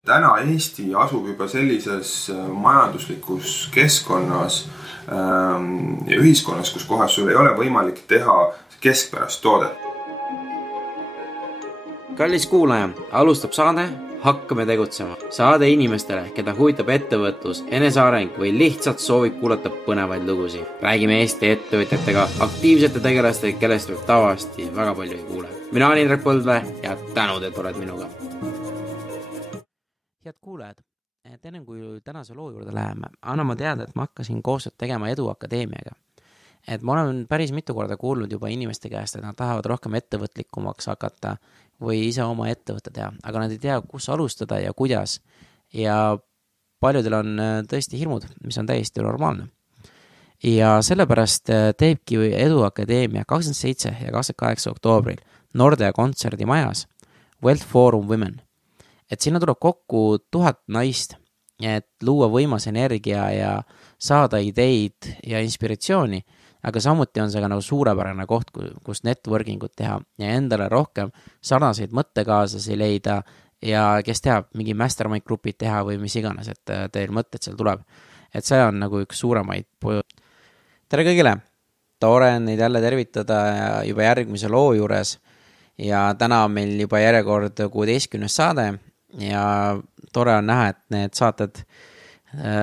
Täna Eesti asub juba sellises majanduslikus keskkonnas ja ühiskonnas, kus kohas sul ei ole võimalik teha keskpärast toodet. Kallis kuulaja, alustab saade Hakkame tegutsema. Saade inimestele, keda huvitab ettevõtlus, eneseareng või lihtsalt soovib kuulata põnevaid lugusid. Räägime Eesti ettevõtjatega, aktiivsete tegelastega, kellest võib tavaliselt väga palju ei kuule. Mina olen Indrek Põldvee ja tänud, et oled minuga. Head kuulajad, enne kui tänase loo juurde läheme, annan ma teada, et ma hakkasin koostööd tegema Edu Akadeemiaga. Et ma olen päris mitu korda kuulnud juba inimeste käest, et nad tahavad rohkem ettevõtlikumaks hakata või ise oma ettevõtte teha, aga nad ei tea, kus alustada ja kuidas. Ja paljudel on tõesti hirmud, mis on täiesti normaalne. Ja sellepärast teebki Edu Akadeemia 27 ja 28 oktoobril Nordea kontserdimajas Wealth Forum Women. Et sinna tuleb kokku 1000 naist, et luua võimas energia ja saada ideid ja inspiratsiooni, aga samuti on see ka nagu suurepärane koht, kus networkingut teha ja endale rohkem sarnaseid mõttekaaslasi leida ja kes teab, mingi mastermind grupid teha või mis iganes, et teil mõtted seal tuleb. Et see on nagu üks suuremaid Tere kõigile! Tore on neid jälle tervitada juba järgmise loo juures ja täna on meil juba järjekord 16. saade ja tore on näha, et need saated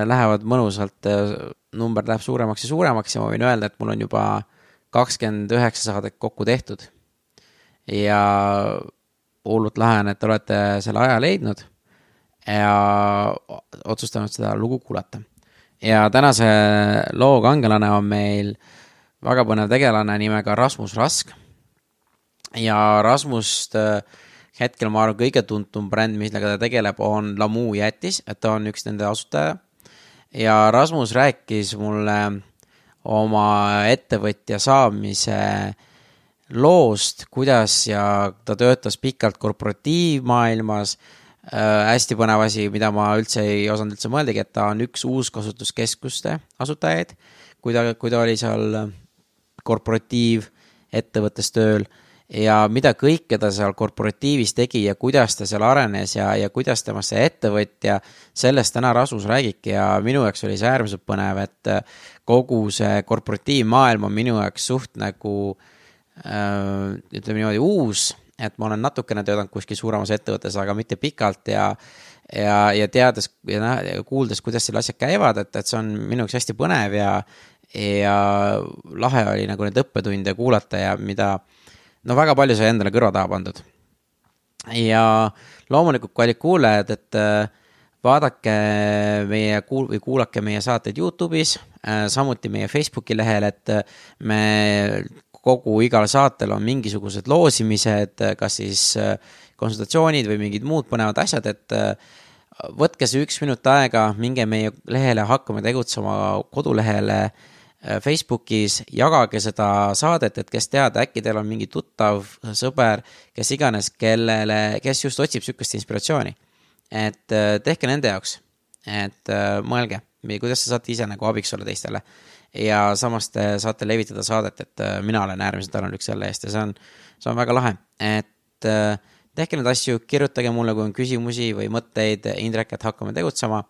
lähevad mõnusalt, number läheb suuremaks ja ma võin öelda, et mul on juba 29 saadet kokku tehtud ja hullult lahe on, et olete selle aja leidnud ja otsustanud seda lugu kuulata. Ja tänase loo kangelane on meil väga põnev tegelane nimega Rasmus Rask ja Rasmust hetkel ma arvan kõige tuntum bränd, millega ta tegeleb, on Lamu jätis, et ta on üks nende asutaja. Ja Rasmus rääkis mulle oma ettevõtja saamise loost, kuidas ja ta töötas pikalt korporatiivmaailmas. Hästi põnev asi, mida ma üldse ei osanud üldse mõeldagi, et ta on üks uuskasutuskeskuste asutajaid, kui ta oli seal korporatiiv ettevõttes tööl. Ja mida kõike ta seal korporatiivis tegi ja kuidas ta seal arenes ja kuidas temast see ettevõtja, sellest täna Rasmus räägibki ja minu jaoks oli see äärmiselt põnev, et kogu see korporatiivmaailm on minu jaoks suht nagu ütleme niimoodi uus, et ma olen natukene töötanud kuskil suuremas ettevõttes, aga mitte pikalt ja teades ja kuuldes, kuidas selle asjad käivad, et see on minu jaoks hästi põnev ja lahe oli nagu need õppetunde kuulata ja mida väga palju sai endale kõrva taha pandud. Ja loomulikult kallid kuulajad, et vaadake meie või kuulake meie saateid YouTube'is, samuti meie Facebooki lehel, et me kogu igal saatel on mingisugused loosimised, kas siis konsultatsioonid või mingid muud põnevad asjad, et võtke see 1 minut aega, minge meie lehele Hakkame tegutsema kodulehele Facebookis, jagage seda saadet, et kes teada, äkki teil on mingi tuttav sõber, kes iganes, kes just otsib sükest inspiratsiooni. Et tehke nende jaoks, et mõelge, kuidas te saate ise nagu abiks olla teistele ja samas te saate levitada saadet, et mina olen äärmiselt tänulik selle eest ja see on väga lahe, et tehke need asju, kirjutage mulle, kui on küsimusi või mõtteid Indrek, et hakkame tegutsema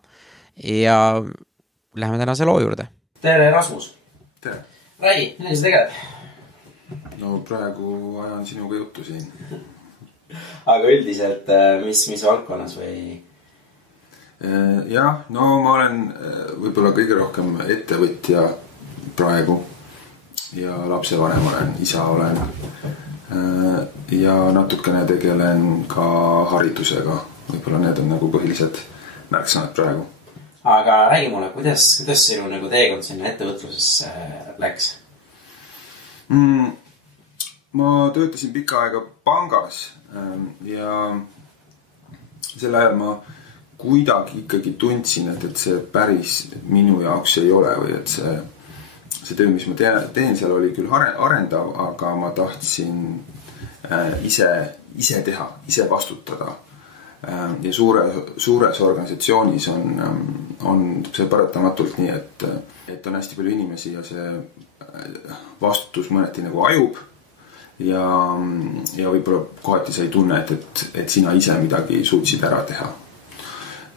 ja läheme tänase loo juurde. Tere Rasmus! Tere. Räägi, millega sa tegeled? No praegu ajan sinuga juttu siin. Aga üldiselt, mis valdkonnas või? Jah, no ma olen võib-olla kõige rohkem ettevõtja praegu ja lapsevanem olen, isa olen ja natukene tegelen ka haridusega. Võib-olla need on nagu põhilised märksõnad praegu. Aga räägi mulle, kuidas sinu nagu teekond sinna ettevõtlusesse läks? Ma töötasin pikka aega pangas ja sel ajal ma kuidagi ikkagi tundsin, et see päris minu jaoks ei ole või et see töö, mis ma teen seal oli küll arendav, aga ma tahtsin ise teha, ise vastutada. Ja suures organisatsioonis on see paratamatult nii, et on hästi palju inimesi ja see vastutus mõneti nagu ajub ja võib-olla kohati sa ei tunne, et sina ise midagi suutsid ära teha.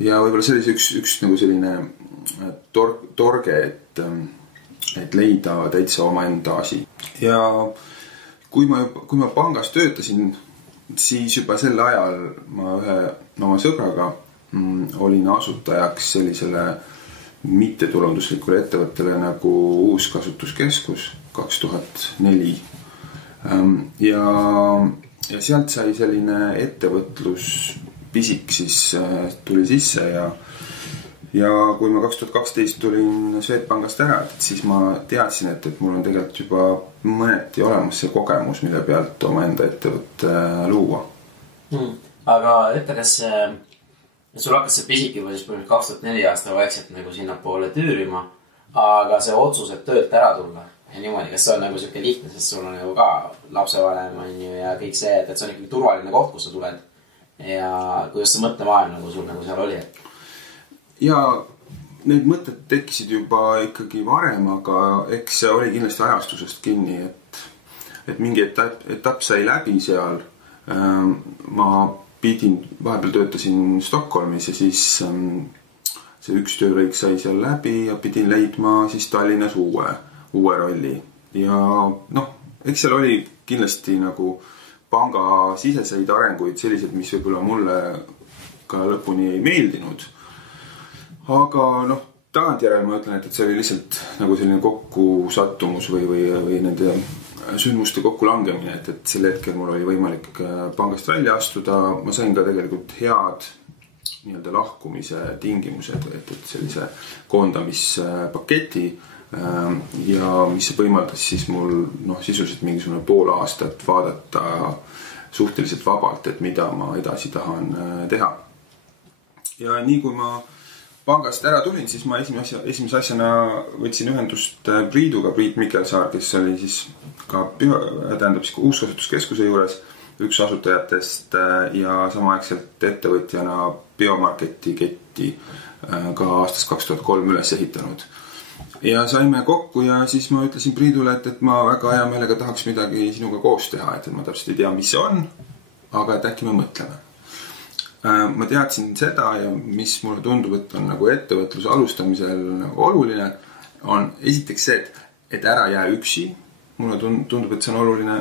ja võib-olla see oli üks nagu selline torge, et leida täitsa omaenda asi. Ja kui ma pangas töötasin, siis juba sel ajal ma ühe oma sõbraga olin asutajaks sellisele mittetulunduslikule ettevõttele nagu Uuskasutuskeskus 2004. Ja sealt sai selline ettevõtluspisik siis tuli sisse ja kui ma 2012 tulin Swedbankist ära, siis ma teadsin, et mul on tegelikult juba mõneti olemas see kogemus, mille pealt omaenda ettevõtte luua. Aga ütle, kas sul hakkas see pisik juba siis 2004 aasta vaikselt nagu sinna poole tüürima, aga see otsus, et töölt ära tulla ja niimoodi, kas see on nagu selline lihtne, sest sul on nagu ka lapsevanem on ju ja kõik see, et see on ikkagi turvaline koht, kus sa tuled ja kuidas see mõttemaailm nagu sul nagu seal oli? Ja need mõtted tekkisid juba ikkagi varem, aga eks see oli kindlasti ajastusest kinni, et mingi etapp sai läbi seal. Ma vahepeal töötasin Stockholmis ja siis see üks töölõik sai seal läbi ja pidin leidma siis Tallinnas uue rolli. Ja eks seal oli kindlasti nagu panga siseseid arenguid sellised, mis võib-olla mulle ka lõpuni ei meeldinud. Aga tagantjärel ma ütlen, et see oli lihtsalt nagu selline kokkusattumus või nende sündmuste kokkulangemine, et sel hetkel mul oli võimalik pangast välja astuda. Ma sain ka tegelikult head nii-öelda lahkumise tingimused, et sellise koondamispaketi ja mis võimaldas siis mul sisuliselt mingisugune pool aastat vaadata suhteliselt vabalt, et mida ma edasi tahan teha. Ja nii kui ma pangast ära tulin, siis ma esimese asjana võtsin ühendust Priiduga, Priit Mikkelsaar, kes oli siis ka Uuskasutuskeskuse juures üks asutajatest ja samaaegselt ettevõtjana Biomarketi ketti ka aastast 2003 üles ehitanud. Ja saime kokku ja siis ma ütlesin Priidule, et ma väga hea meelega tahaks midagi sinuga koos teha, et ma täpselt ei tea, mis see on, aga et äkki me mõtleme. Ma teadsin seda ja mis mulle tundub, et on nagu ettevõtluse alustamisel nagu oluline, on esiteks see, et ära jää üksi. Mulle tundub, et see on oluline,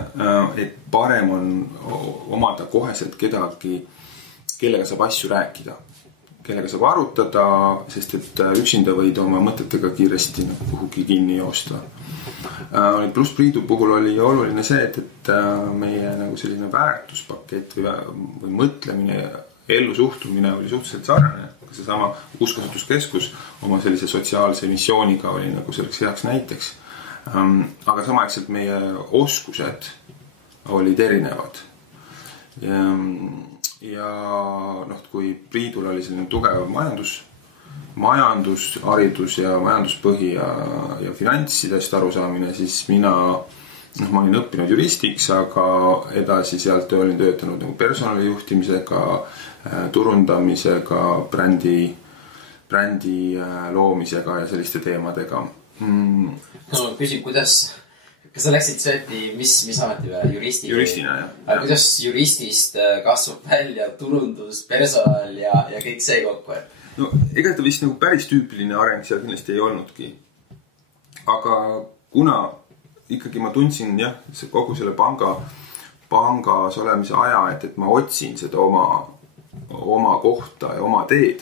et parem on omada koheselt kedagi, kellega saab asju rääkida, kellega saab arutada, sest et üksinda võid oma mõtetega kiiresti kuhugi kinni joosta. Plus Priidu puhul oli oluline see, et meie nagu selline väärtuspakett või mõtlemine ellu suhtumine oli suhteliselt sarnane. See sama Uuskasutuskeskus oma sellise sotsiaalse missiooniga oli nagu selleks heaks näiteks. Aga samaaegselt meie oskused olid erinevad. Ja kui Priidul oli selline tugev majandus, haridus ja majanduspõhi ja finantsidest arusaamine, siis ma olin õppinud juristiks, aga edasi sealt olin töötanud nagu personalijuhtimisega, turundamisega, brändi loomisega ja selliste teemadega. Küsin, kas sa läksid Swedi, mis ameti või juristina, jah. Aga kuidas juristist kasvab välja turundus, personal ja kõik see kokku? Ega ta vist nagu päris tüüpiline areng seal kindlasti ei olnudki. Aga kuna ikkagi ma tundsin kogu selle pangas olemise aja, et ma otsin seda oma kohta ja oma teed,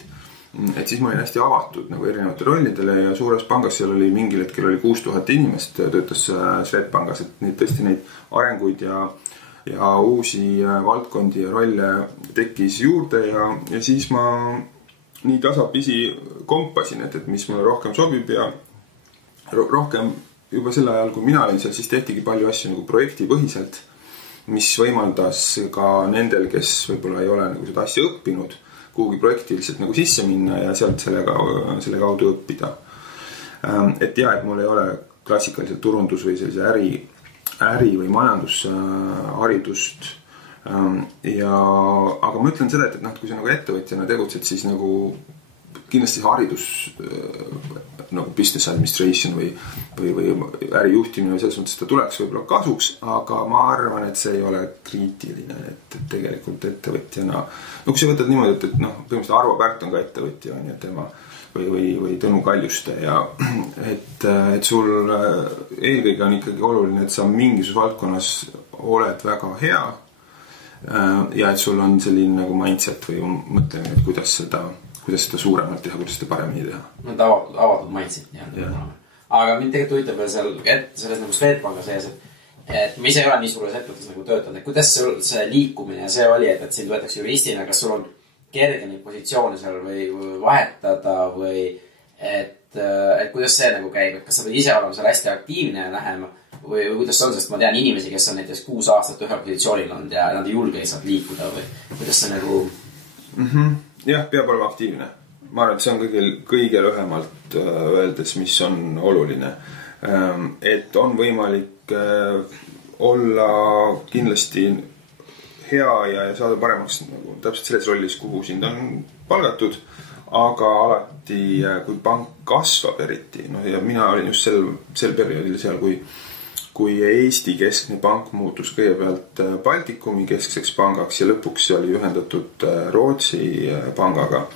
et siis ma olin hästi avatud nagu erinevate rollidele ja suures pangas seal oli mingil hetkel oli 6000 inimest töötas Swedbankas, et tõesti neid arenguid ja uusi valdkondi ja rolle tekkis juurde ja siis ma nii tasapisi kompasin, et mis mulle rohkem sobib ja rohkem juba sel ajal, kui mina olin seal, siis tehtigi palju asju nagu projektipõhiselt, mis võimaldas ka nendel, kes võib-olla ei ole nagu seda asja õppinud, kuhugi projekti lihtsalt nagu sisse minna ja sealt selle kaudu õppida. Et mul ei ole klassikaliselt turundus või sellise äri või majandusharidust. Aga ma ütlen seda, et kui sa nagu ettevõtjana tegutsed, siis nagu kindlasti haridus nagu business administration või ärijuhtimine või selles mõttes ta tuleks võib-olla kasuks, aga ma arvan, et see ei ole kriitiline, et tegelikult ettevõtjana, no kui sa võtad niimoodi, et noh, põhimõtteliselt Arvo Pärt on ka ettevõtja, on ju, tema või Tõnu Kaljuste ja et sul eelkõige on ikkagi oluline, et sa mingis valdkonnas oled väga hea ja et sul on selline nagu mindset või mõtlemine, et kuidas seda suuremalt teha, kuidas seda paremini teha. No avatud mindset nii-öelda. Aga mind tegelikult huvitab veel selles nagu Swedbanka sees, et ma ise ei ole nii suures ettevõttes nagu töötanud, et kuidas see liikumine ja see oli, et sind võetakse juristina, kas sul on kerge neid positsioone seal või vahetada või et kuidas see nagu käib, et kas sa pead ise olema seal hästi aktiivne ja lähema või kuidas see on, sest ma tean inimesi, kes on näiteks 6 aastat ühe positsioonil olnud ja nad ei julge ei saanud liikuda või kuidas see nagu... Jah, peab olema aktiivne. Ma arvan, et see on kõige lühemalt öeldes, mis on oluline. Et on võimalik olla kindlasti hea ja saada paremaks nagu, täpselt selles rollis, kuhu sind on palgatud, aga alati, kui pank kasvab eriti, no ja mina olin just sel perioodil seal, kui Eesti keskne pank muutus kõigepealt Baltikumi keskseks pangaks ja lõpuks see oli ühendatud Rootsi pangaga.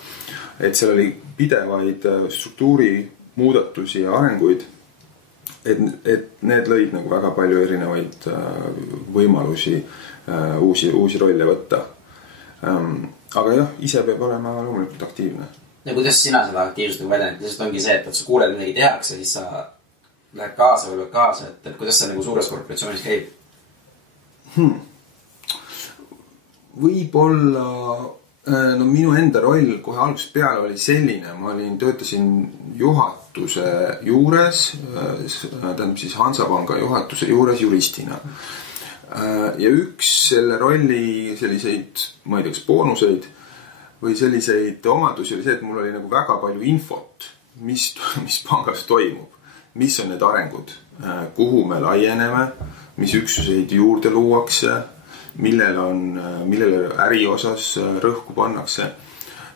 Et seal oli pidevaid struktuuri muudatusi ja arenguid, et need lõid nagu väga palju erinevaid võimalusi uusi rolle võtta. Aga jah, ise peab olema loomulikult aktiivne. Ja kuidas sina seda aktiivsust väljendad? Lihtsalt ongi see, et sa kuuled midagi tehakse, siis sa läheb kaasa või lööb kaasa, et kuidas see nagu suures korporatsioonis käib? Võib-olla, no minu enda roll kohe algusest peale oli selline, ma töötasin juhatuse juures, tähendab siis Hansapanga juhatuse juures juristina. Ja üks selle rolli selliseid, ma ei teaks, boonuseid või selliseid omadusi oli see, et mul oli nagu väga palju infot, mis pangas toimub. Mis on need arengud, kuhu me laieneme, mis üksuseid juurde luuakse, millele äri osas rõhku pannakse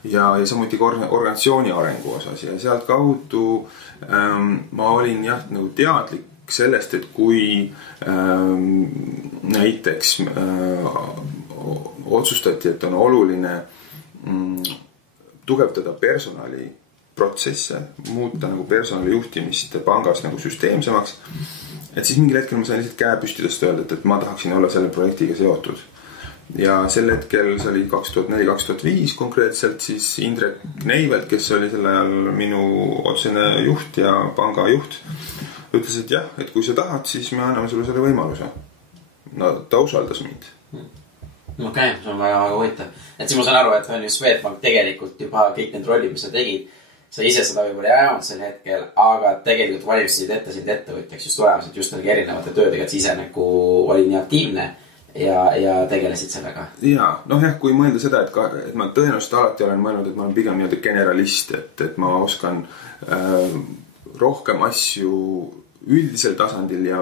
ja samuti organisatsiooni arengu osas. Ja sealt kaudu ma olin nagu teadlik sellest, et kui näiteks otsustati, et on oluline tugevdada personali protsesse, muuta nagu personali juhtimist pangas nagu süsteemsemaks, et siis mingil hetkel ma sain lihtsalt käe püstidest öelda, et ma tahaksin olla selle projektiga seotud. Ja sel hetkel, see oli 2004-2005 konkreetselt, siis Indrek Neivelt, kes oli selle ajal minu otsene juht ja panga juht, ütles, et jah, et kui sa tahad, siis me anname sulle selle võimaluse. No ta usaldas mind. Okei, see on väga huvitav. Et siis ma saan aru, et on ju Swedbank tegelikult juba kõik need rollid, mis sa tegid, sa ise seda võib-olla ei ajanud sel hetkel, aga tegelikult valisid ette sind ettevõtjaks just tulemused just nagu erinevate töödega, et sa ise nagu oli nii aktiivne ja tegelesid sellega. Ja, noh jah, kui mõelda seda, et ma tõenäoliselt alati olen mõelnud, et ma olen pigem nii-öelda generalist, et ma oskan rohkem asju üldisel tasandil ja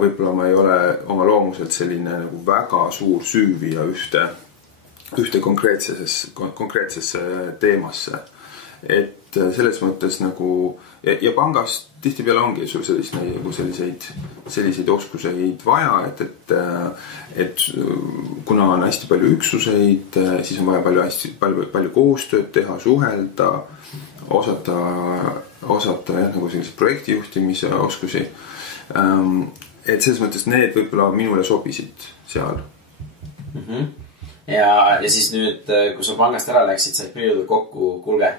võib-olla ma ei ole oma loomuselt selline nagu väga suur süüvija ühte konkreetsesse teemasse. Et selles mõttes nagu ja pangas tihtipeale ongi sul selliseid oskuseid vaja, et kuna on hästi palju üksuseid, siis on vaja palju koostööd teha, suhelda, osata nagu selliseid projektijuhtimise oskusi. Et selles mõttes need võib-olla minule sobisid seal. Ja siis nüüd, kui sa pangast ära läksid, said müüdud kokku, kuule,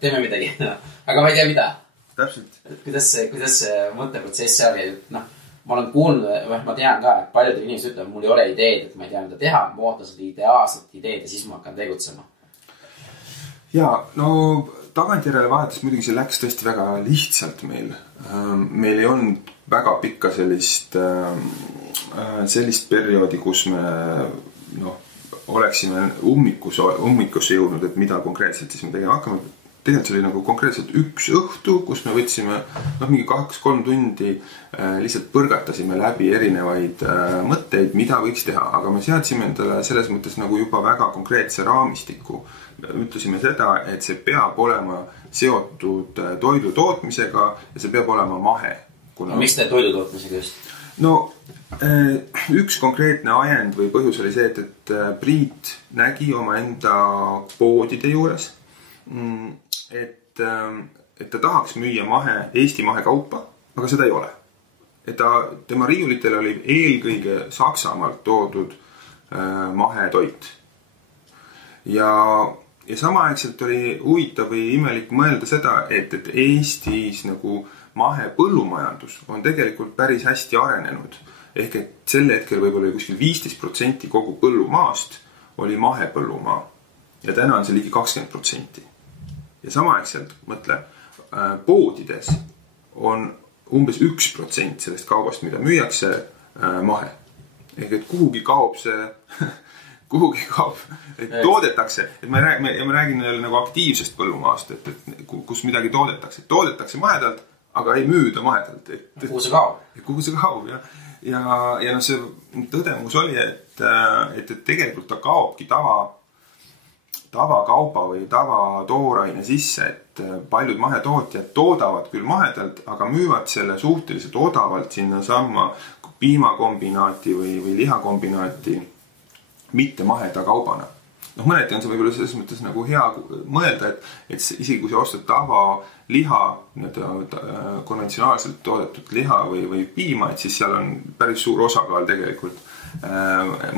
teeme midagi. Aga ma ei tea, mida. Täpselt. Kuidas see mõtteprotsess seal oli? No, ma olen kuulnud, ma tean ka, et paljud inimesed ütlevad, mul ei ole ideed, et ma ei tea, mida teha. Ma ootan seda ideaalset ideed ja siis ma hakkan tegutsema. Ja, no tagantjärele vaadates muidugi see läks tõesti väga lihtsalt meil. Meil ei olnud väga pikka sellist perioodi, kus me oleksime ummikusse jõudnud, et mida konkreetselt siis me tegema tegelikult see oli nagu konkreetselt üks õhtu, kus me võtsime mingi 2-3 tundi lihtsalt põrgatasime läbi erinevaid mõtteid, mida võiks teha, aga me seadsime endale selles mõttes nagu juba väga konkreetse raamistiku. Ütlesime seda, et see peab olema seotud toidu tootmisega ja see peab olema mahe. Miks te toidu tootmisega just? No üks konkreetne ajend või põhjus oli see, et Priit nägi oma enda poodide juures, et ta tahaks müüa Eesti mahekaupa, aga seda ei ole. Et tema riiulitel oli eelkõige Saksamaalt toodud mahetoit. Ja samaaegselt oli huvitav või imelik mõelda seda, et Eestis nagu mahepõllumajandus on tegelikult päris hästi arenenud. Ehk et sel hetkel võib-olla oli kuskil 15% kogu põllumaast oli mahepõllumaa. Ja täna on see ligi 20%. Ja samaaegselt, mõtle, poodides on umbes 1% sellest kaubast, mida müüakse mahe. Ehk et kuhugi kaob see, et toodetakse, et ma räägin nagu aktiivsest põllumaast, et kus midagi toodetakse. Toodetakse mahedalt, aga ei müüda mahedalt. Kuhu see kaob? Kuhu see kaob, jah. Ja see tõdemus oli, et tegelikult ta kaobki tavakauba või tavatooraine sisse, et paljud mahetootjad toodavad küll mahedalt, aga müüvad selle suhteliselt odavalt sinna samma piimakombinaati või lihakombinaati mitte maheda kaubana. Mõneti on see võib-olla selles mõttes nagu hea mõelda, et isegi kui sa ostad tavaliha, konventsionaalselt toodetud liha või piima, et siis seal on päris suur osakaal tegelikult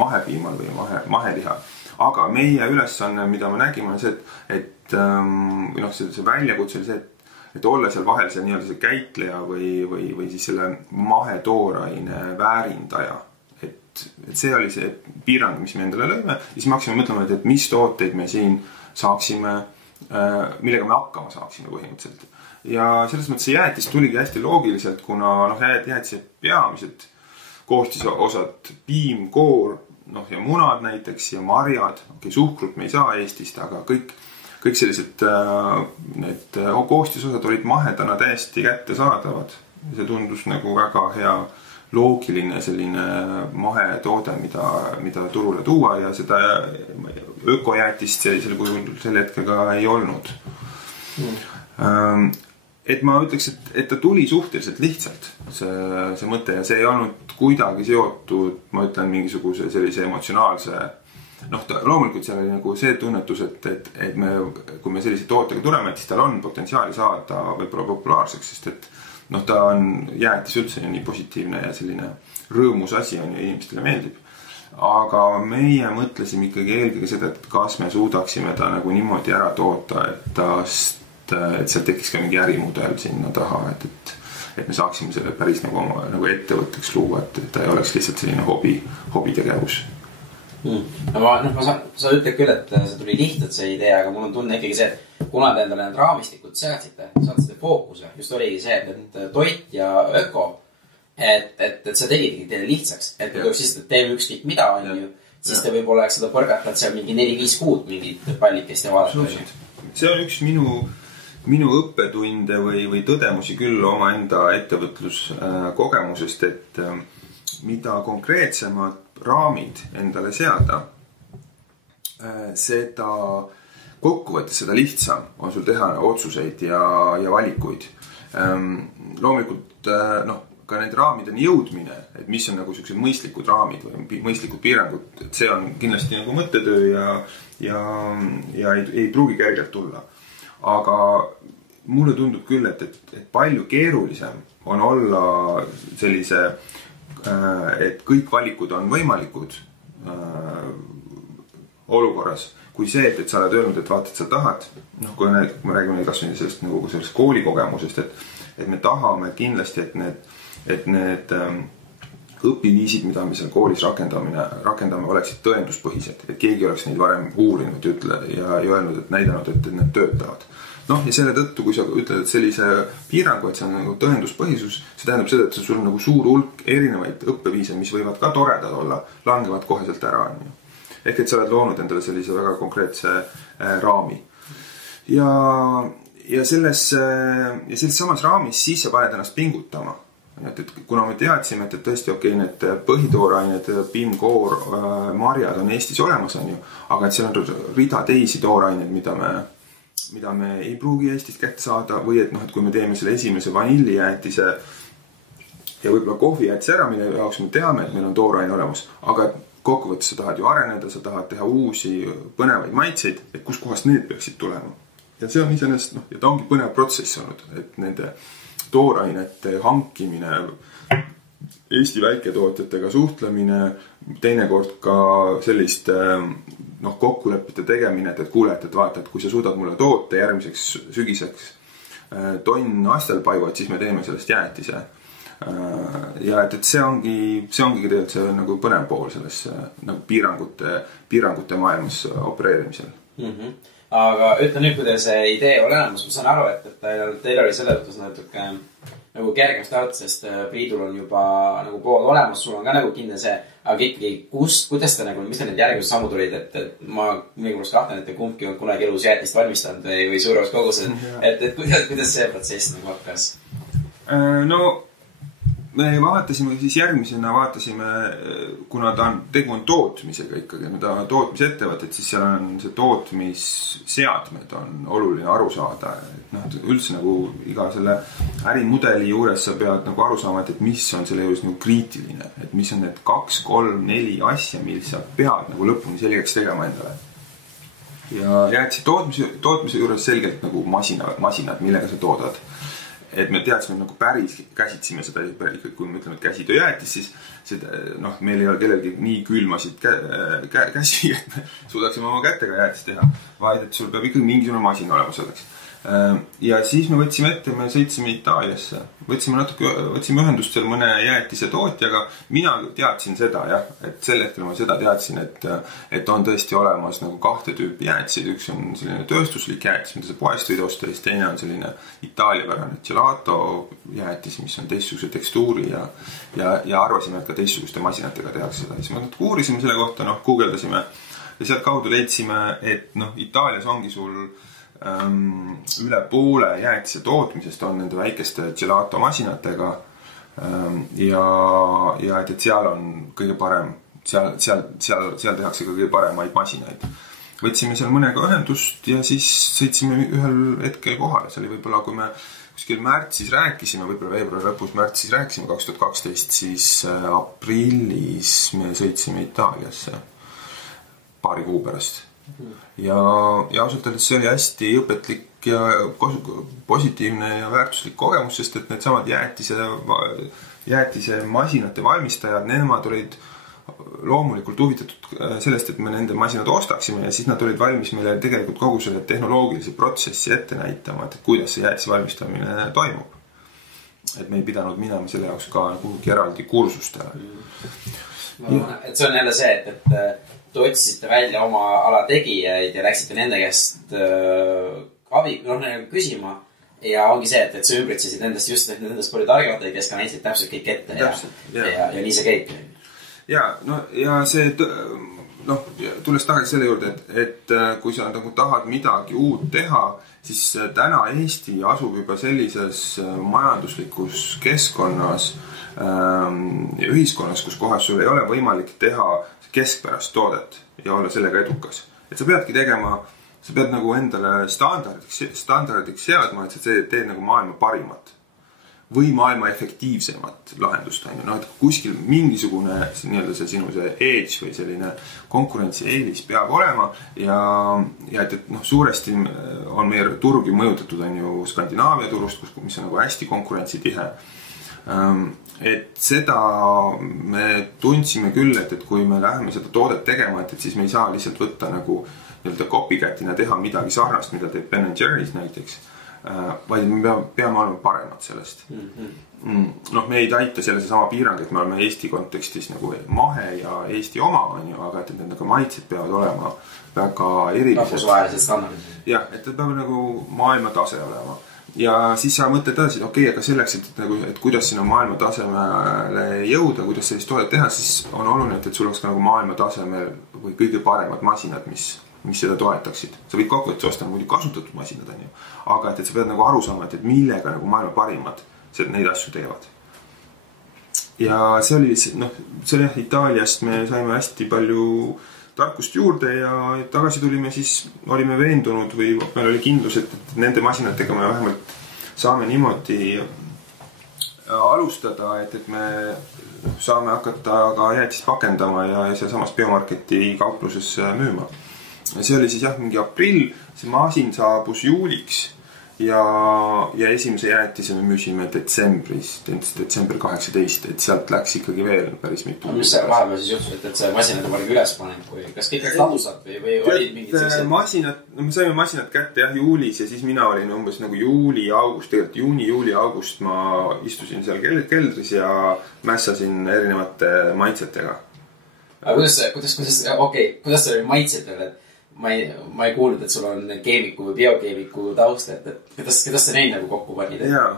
mahepiimal või maheliha. Aga meie ülesanne, mida me nägime, on see, et see väljakutse oli see, et olla seal vahel see nii-öelda see käitleja või siis selle mahetooraine väärindaja. Et see oli see piirang, mis me endale lõime, ja siis me hakkasime mõtlema, et mis tooteid me siin saaksime, millega me hakkama saaksime põhimõtteliselt. Ja selles mõttes see jäätis tuligi hästi loogiliselt, kuna jäätise peamised koostisosad, piim, koor, ja munad näiteks ja marjad, suhkrut me ei saa Eestist, aga kõik sellised need koostisosad olid mahedana täiesti kättesaadavad. See tundus nagu väga hea loogiline selline mahetoode, mida turule tuua ja seda ökojäätist sellisel kujul sel hetkel ka ei olnud. Et ma ütleks, et ta tuli suhteliselt lihtsalt, see mõte, ja see ei olnud kuidagi seotud, ma ütlen, mingisuguse sellise emotsionaalse, loomulikult seal oli nagu see tunnetus, et kui me sellise tootega tuleme, et siis tal on potentsiaali saada võib-olla populaarseks, sest et ta on jäätis üldse nii positiivne ja selline rõõmus asi on ja inimestele meeldib. Aga meie mõtlesime ikkagi eelkõige seda, et kas me suudaksime ta nagu niimoodi ära toota, et seal tekkis ka mingi ärimudel sinna taha, et me saaksime selle päris nagu ettevõtteks luua, et ta ei oleks lihtsalt selline hobitegevus. Sa ütled küll, et see tuli lihtsalt see idee, aga mul on tunne ikkagi see, et kuna te endale need raamistikud seadsite fookuse, just oligi see, et toit ja öko, et see tegidki teile lihtsaks, et kui tuleks siis, et teeme ükskõik mida, siis te võib-olla oleks seda põrgatad seal mingi 4-5 kuud mingit pallikest ja vaadata. See on üks minu õppetunde või tõdemusi küll oma enda ettevõtluskogemusest, et mida konkreetsemad raamid endale seada, seda kokkuvõttes seda lihtsam on sul teha otsuseid ja valikuid. Loomulikult ka need raamideni jõudmine, et mis on nagu sellised mõistlikud raamid või mõistlikud piirangud, et see on kindlasti nagu mõttetöö ja ei pruugi kergelt tulla. Aga mulle tundub küll, et palju keerulisem on olla sellise, et kõik valikud on võimalikud olukorras, kui see, et sa oled öelnud, et vaata, et sa tahad, kui me räägime kasvõi sellest koolikogemusest, et me tahame kindlasti, et need õpiviisid, mida me seal koolis rakendame, oleksid tõenduspõhised, et keegi oleks neid varem uurinud ja öelnud, et näidanud, et need töötavad. Ja selle tõttu, kui sa ütled, et sellise piirangu, et see on nagu tõenduspõhisus, see tähendab seda, et sul on nagu suur hulk erinevaid õppeviise, mis võivad ka toredad olla, langevad koheselt ära. Ehk et sa oled loonud endale sellise väga konkreetse raami. ja selles samas raamis siis sa paned ennast pingutama. Et kuna me teadsime, et tõesti need põhitoorained, piim, koor, marjad on Eestis olemas, on ju, aga et seal on rida teisi tooraineid, mida me ei pruugi Eestist kätte saada või et kui me teeme selle esimese vanillijäätise ja võib-olla kohvijäätise ära, mille jaoks me teame, et meil on tooraine olemas, aga kokkuvõttes sa tahad ju areneda, sa tahad teha uusi põnevaid maitseid, et kus kohast need peaksid tulema. Ja see on iseenesest, ja ta ongi põnev protsess olnud, et nende toorainete hankimine, Eesti väiketootjatega suhtlemine, teinekord ka sellist kokkulepete tegemine, et kuule, et vaata, et kui sa suudad mulle toote järgmiseks sügiseks tonn astelpaigu, et siis me teeme sellest jäätise. Ja et see ongi tegelikult see nagu põnev pool selles nagu piirangute maailmas opereerimisel. Aga ütle nüüd, kui teil see idee oli olemas, ma saan aru, et teil oli selle juhtus natuke nagu kergem start, sest Priidul on juba nagu pood olemas, sul on ka nagu kindel see, aga ikkagi kuidas te nagu, mis need järgmised sammud olid, et ma mingipärast kahtlen, et kumbki on kunagi elus jäätist valmistanud või suuremas koguses, et kuidas see protsess nagu hakkas? No me vaatasime siis järgmisena, kuna tegu on tootmisega ikkagi, ta tootmisettevõtted, siis seal on see tootmisseadmed on oluline aru saada. Üldse nagu iga selle ärimudeli juures sa pead nagu aru saama, et mis on selle juures nagu kriitiline, et mis on need 2, 3, 4 asja, mil sa pead nagu lõpuni selgeks tegema endale. Ja jäätise tootmise juures selgelt nagu masinad, millega sa toodad. Et me teadsime nagu päris käsitsime seda, kui me ütleme, et käsitööjäätis, siis seda, meil ei ole kellelgi nii külmasid käsi, et me suudaksime oma kätega jäätist teha, vaid et sul peab ikkagi mingisugune masin olemas selleks. Ja siis me võtsime ette, me sõitsime Itaaliasse, võtsime ühendust seal mõne jäätise tootjaga. Mina teadsin seda, et sel hetkel ma seda teadsin, et on tõesti olemas nagu 2 tüüpi jäätiseid. Üks on selline tööstuslik jäätis, mida sa poest võid osta, ja teine on selline itaaliapärane gelato jäätis, mis on teistsuguse tekstuuri ja arvasime, et ka teistsuguste masinatega tehakse seda. Siis me uurisime selle kohta, guugeldasime ja sealt kaudu leidsime, et Itaalias ongi sul üle poole jäätise tootmisest on nende väikeste gelato masinatega ja et seal on kõige parem, seal tehakse kõige paremaid masinaid. Võtsime seal mõnega ühendust ja siis sõitsime ühel hetkel kohale. See oli võib-olla, kui me kuskil märtsis rääkisime, võib-olla veebruari lõpus märtsis rääkisime 2012, siis aprillis me sõitsime Itaaliasse paari kuu pärast. Ja ausalt öeldes see oli hästi õpetlik ja positiivne ja väärtuslik kogemus, sest et need samad jäätise masinate valmistajad, nemad olid loomulikult huvitatud sellest, et me nende masinad ostaksime ja siis nad olid valmis meile tegelikult kogu selle tehnoloogilise protsessi ette näitama, et kuidas see jäätise valmistamine toimub. Et me ei pidanud minema selle jaoks ka kuhugi eraldi kursustele. Et see on jälle see, et te otsisite välja oma ala tegijaid ja läksite nende käest abi küsima ja ongi see, et sa ümbritsesid nendest palju targematele, kes ka näitasid täpselt kõik ette ja nii see käib. Ja see, tulles tagasi selle juurde, et kui sa tahad midagi uut teha, siis täna Eesti asub juba sellises majanduslikus keskkonnas ja ühiskonnas, kus kohas sul ei ole võimalik teha keskpärast toodet ja olla sellega edukas. Et sa peadki tegema, sa pead nagu endale standardiks seadma, et sa teed nagu maailma parimat või maailma efektiivsemat lahendust. Et kuskil mingisugune see sinu see edge või selline konkurentsieelis peab olema ja et suuresti on meie turg ju mõjutatud Skandinaavia turust, mis on nagu hästi konkurentsitihe. Et seda me tundsime küll, et kui me läheme seda toodet tegema, et siis me ei saa lihtsalt võtta nagu copycatina teha midagi sarnast, mida teeb Ben & Jerry's näiteks, vaid me peame olema paremad sellest. Me ei täita selle sama piirang, et me oleme Eesti kontekstis nagu mahe ja Eesti oma, aga et nendega maitsed peavad olema väga erilised. Rahvusvahelised standardid. Jah, et ta peab nagu maailma tase olema. Ja siis sa mõtled edasi, et aga selleks, et kuidas sinna maailma tasemele jõuda, kuidas sellist toodet teha, siis on oluline, et sul oleks nagu maailma tasemel või kõige paremad masinad, mis mis seda toetaksid. Sa võid kokkuvõttes osta muidu kasutatud masinad, on ju. Aga et sa pead nagu aru saama, et millega nagu maailma parimad neid asju teevad. Ja see oli lihtsalt, see oli Itaaliast me saime hästi palju tarkust juurde ja tagasi tulime, siis olime veendunud või meil oli kindlus, et nende masinatega me vähemalt saame niimoodi alustada, et me saame hakata ka jäätist pakendama ja sealsamas biomarketi kaupluses müüma. See oli siis mingi aprill, see masin saabus juuliks ja esimese jäätise me müüsime detsember 18, et sealt läks ikkagi veel päris mitu. Mis see vahepeal siis juhtus, et see masinad juba üles paneb või kas kõik ladusad või olid mingid sellised? Masinad, me saime masinad kätte juulis ja siis mina olin umbes nagu juuli-august, tegelikult juuni-august ma istusin seal keldris ja mässasin erinevate maitsetega. Aga kuidas see oli maitsetel, et ma ei kuulnud, et sul on keemiku või biokeemiku taust, et kuidas sa neid nagu kokku panid? Jaa,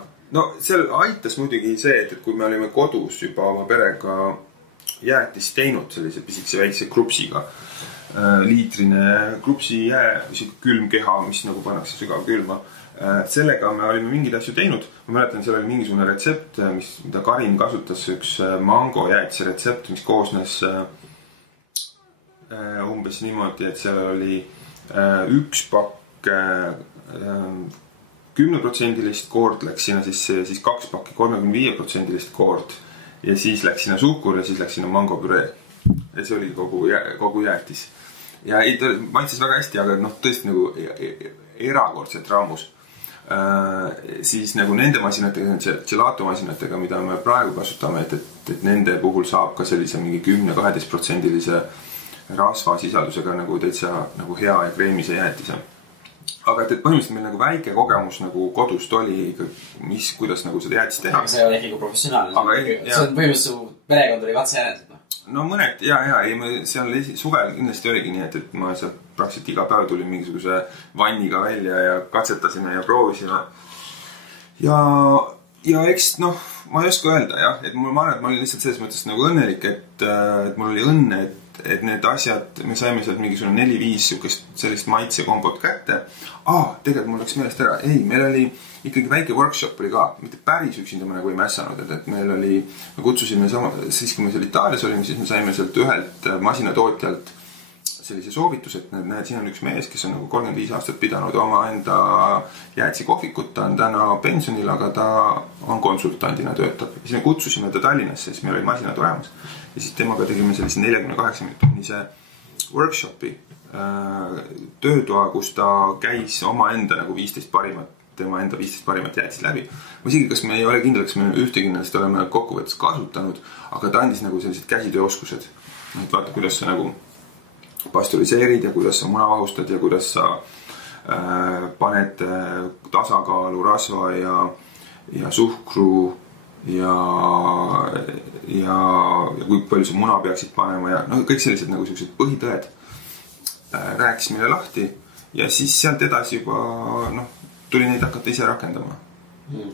seal aitas muidugi see, et kui me olime kodus juba oma perega jäätist teinud sellise pisikese väikse krupsiga, liitrine krupsi külmkeha, mis nagu pannakse sügav külma, sellega me olime mingeid asju teinud. Ma mäletan, seal oli mingisugune retsept, mida Karin kasutas, üks mango jäätise retsept, mis koosnes umbes niimoodi, et seal oli üks pakk 10% koort läks sinna siis 2 pakki 35% koort ja siis läks sinna suhkur ja siis läks sinna mangopüree. Ja see oli kogu jäätis. Ja ta maitses väga hästi, aga tõesti nagu erakordselt rammus. Siis nagu nende masinatega, gelato masinatega, mida me praegu kasutame, et nende puhul saab ka sellise mingi 10-12% rasvasisaldusega nagu täitsa nagu hea ja kreemise jäätise. Aga et põhimõtteliselt meil nagu väike kogemus nagu kodust oli, kuidas nagu seda jäätist teha. Aga see oli ikkagi professionaalne. See on põhimõtteliselt perekond oli katsejäänetud. No mõned, seal suvel kindlasti oligi nii, et ma seal praktiliselt iga päev tulin mingisuguse vanniga välja ja katsetasime ja proovisime. Ja eks, ma ei oska öelda, et ma arvan, et ma olin lihtsalt selles mõttes nagu õnnelik, et mul oli õnne, et need asjad, me saime sealt mingisugune 4-5 sellist maitsekombot kätte. Tegelikult mul läks meelest ära. Meil oli ikkagi väike workshop oli ka, mitte päris üksinda me nagu ei mässanud, et meil oli, me kutsusime siis, kui me seal Itaalias olime, siis me saime sealt ühelt masinatootjalt sellise soovitus, et näed, siin on üks mees, kes on nagu 35 aastat pidanud oma enda jäätsi kohvikut, ta on täna pensionil, aga ta on konsultandina töötab. Siis me kutsusime ta Tallinnasse, siis meil oli masinad olemas. Ja siis temaga tegime sellise 48-tunnise workshopi töötoa, kus ta käis oma enda nagu 15 parimat jäätist läbi. Ma isegi, kas me ei ole kindel, kas me ühtegi nendest oleme kokkuvõttes kasutanud, aga ta andis nagu sellised käsitööoskused. Et vaata, kuidas sa nagu pasteuriseerid ja kuidas sa muna vahustad ja kuidas sa paned tasakaalu rasva ja suhkru ja kui palju sa muna peaksid panema ja kõik sellised nagu sellised põhitõed rääkis meile lahti ja siis sealt edasi juba tuli neid hakata ise rakendama.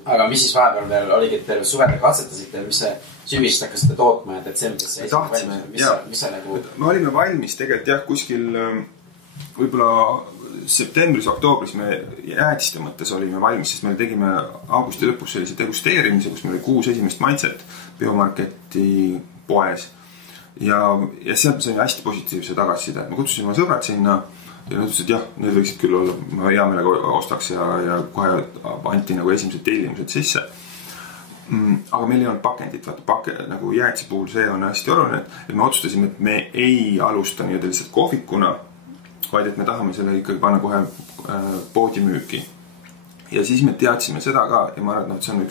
Aga mis siis vahepeal veel oligi, et teil suvele katsetasite, mis see sügisest hakkasite tootma ja detsembrisse? Me tahtsime, me olime valmis tegelikult kuskil võib-olla septembris-oktoobris me jäätiste mõttes olime valmis, sest me tegime augusti lõpus sellise degusteerimise, kus meil oli 6 esimest maitset biomarketi poes ja sealt me saime hästi positiivse tagasiside. Me kutsusime sõbrad sinna ja nad ütlesid, need võiksid küll olla, ma hea meelega ostaks ja kohe anti nagu esimesed tellimused sisse. Aga meil ei olnud pakendit, nagu jäätise puhul see on hästi oluline, et me otsustasime, et me ei alusta nii-öelda lihtsalt kohvikuna, vaid et me tahame selle ikkagi panna kohe poodimüüki. Ja siis me teadsime seda ka ja ma arvan, et see on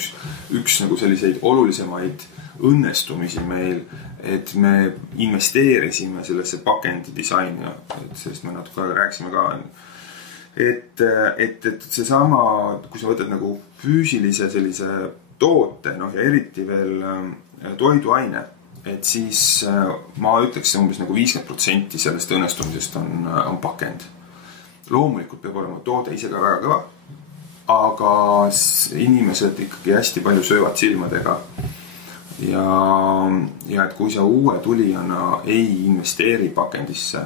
üks nagu selliseid olulisemaid õnnestumisi meil, et me investeerisime sellesse pakendi disaini, et sellest me natuke rääksime ka. Et see sama, kui sa võtad nagu füüsilise sellise toote, ja eriti veel toiduaine, et siis ma ütleks umbes nagu 50% sellest õnnestumisest on pakend. Loomulikult peab olema toode ise ka väga kõva, aga inimesed ikkagi hästi palju söövad silmadega. Ja et kui sa uue tulijana ei investeeri pakendisse,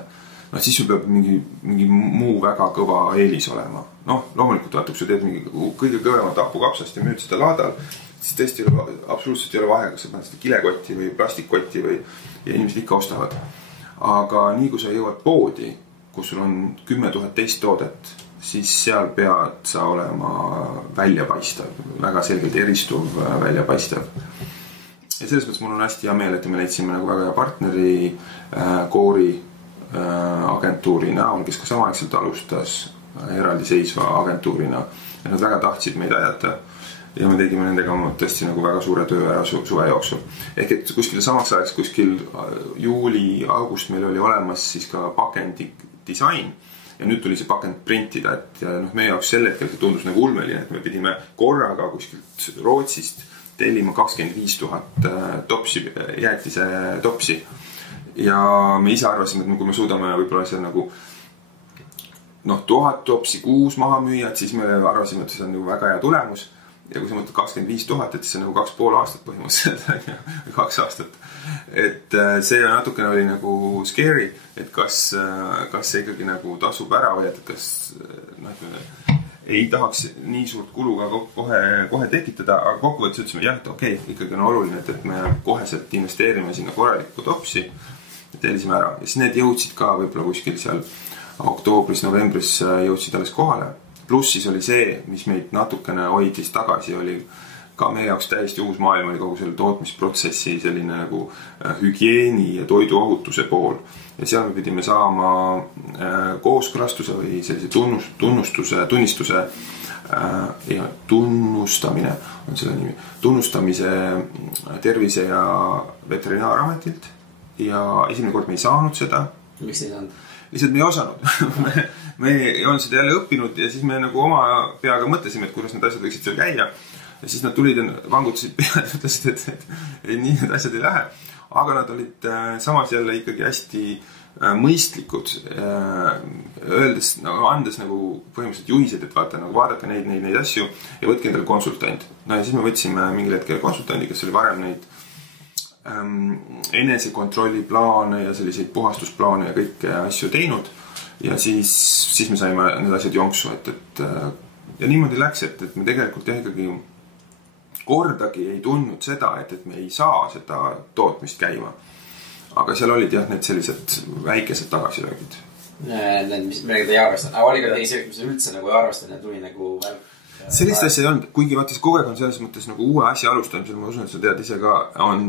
no siis sul peab mingi muu väga kõva eelis olema. Noh, loomulikult vaata, kui sa teed mingi kõige kõvemat hapukapsast ja müüd seda laadal, siis tõesti absoluutselt ei ole vahe, kas sa paned seda kilekotti või plastikkotti ja inimesed ikka ostavad. Aga nii kui sa jõuad poodi, kus sul on 10 000 teist toodet, siis seal pead sa olema väljapaistev, väga selgelt eristuv väljapaistev. Ja selles mõttes mul on hästi hea meel, et me leidsime nagu väga hea partneri Koori agentuuri näol, kes ka samaaegselt alustas eraldiseisva agentuurina ja nad väga tahtsid meid ajata ja me tegime nendega tõesti nagu väga suure töö ära suve jooksul. Ehk et kuskil samaks ajaks, kuskil juuli-august meil oli olemas siis ka pakendi disain ja nüüd tuli see pakend printida, et meie jaoks sel hetkel see tundus nagu ulmeline, et me pidime korraga kuskilt Rootsist tellima 25 000 topsi, jäätise topsi ja me ise arvasime, et kui me suudame võib-olla see nagu 1000 topsi kuus maha müüa, et siis me arvasime, et see on nagu väga hea tulemus ja kui sa mõtled 25 000, et see on nagu 2,5 aastat põhimõtteliselt või 2 aastat. Et see natukene oli nagu scary, et kas see ikkagi nagu tasub ära või et kas ei tahaks nii suurt kulu ka kohe tekitada, aga kokkuvõttes ütlesime jah, et okei, ikkagi on oluline, et me koheselt investeerime sinna korralikku topsi ja tellisime ära. Ja siis need jõudsid ka võib-olla kuskil seal oktoobris, novembris jõudsid alles kohale. Pluss siis oli see, mis meid natukene hoidis tagasi, oli ka meie jaoks täiesti uus maailm, oli kogu selle tootmisprotsessi selline nagu hügieeni ja toiduohutuse pool. Ja seal me pidime saama kooskõlastuse või sellise tunnistuse ja tunnustamine on selle nimi, tunnustamise Tervise- ja Veterinaar-ametilt ja esimene kord me ei saanud seda. Miks ei saanud? Lihtsalt me ei osanud. me ei olnud seda jälle õppinud ja siis me nagu oma peaga mõtlesime, et kuidas need asjad võiksid seal käia. Ja siis nad tulid ja vangutasid pead ja ütlesid, et nii need asjad ei lähe. Aga nad olid samas jälle ikkagi hästi mõistlikud, öeldes, andes nagu põhimõtteliselt juhised, et vaadake neid asju ja võtke endale konsultant. No ja siis me võtsime mingil hetkel konsultandi, kes oli varem neid enesekontrolli plaane ja selliseid puhastusplaane ja kõike asju teinud ja siis me saime need asjad jonksu, ja niimoodi läks, et me tegelikult ikkagi kordagi ei tundnud seda, et me ei saa seda tootmist käima. Aga seal olid jah need sellised väikesed tagasilöögid. Need, millega te ei arvestanud. Aga oli ka teisi, mis üldse nagu ei arvestanud ja tuli nagu välk. Sellist asja ei olnud, kuigi vaata kogu aeg on selles mõttes nagu uue asja alustamisel, ma usun, et sa tead ise ka, on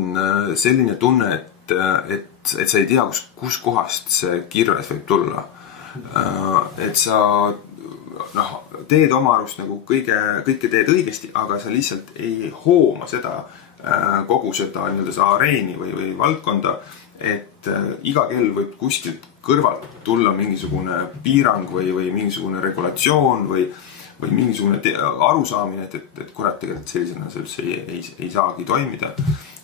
selline tunne, et sa ei tea, kus kohast see kirves võib tulla. Et sa teed oma arust nagu kõike teed õigesti, aga sa lihtsalt ei hooma seda kogu seda areeni või valdkonda, et iga kell võib kuskilt kõrvalt tulla mingisugune piirang või mingisugune regulatsioon või mingisugune arusaamine, et kurat tegelikult sellisena see üldse ei saagi toimida.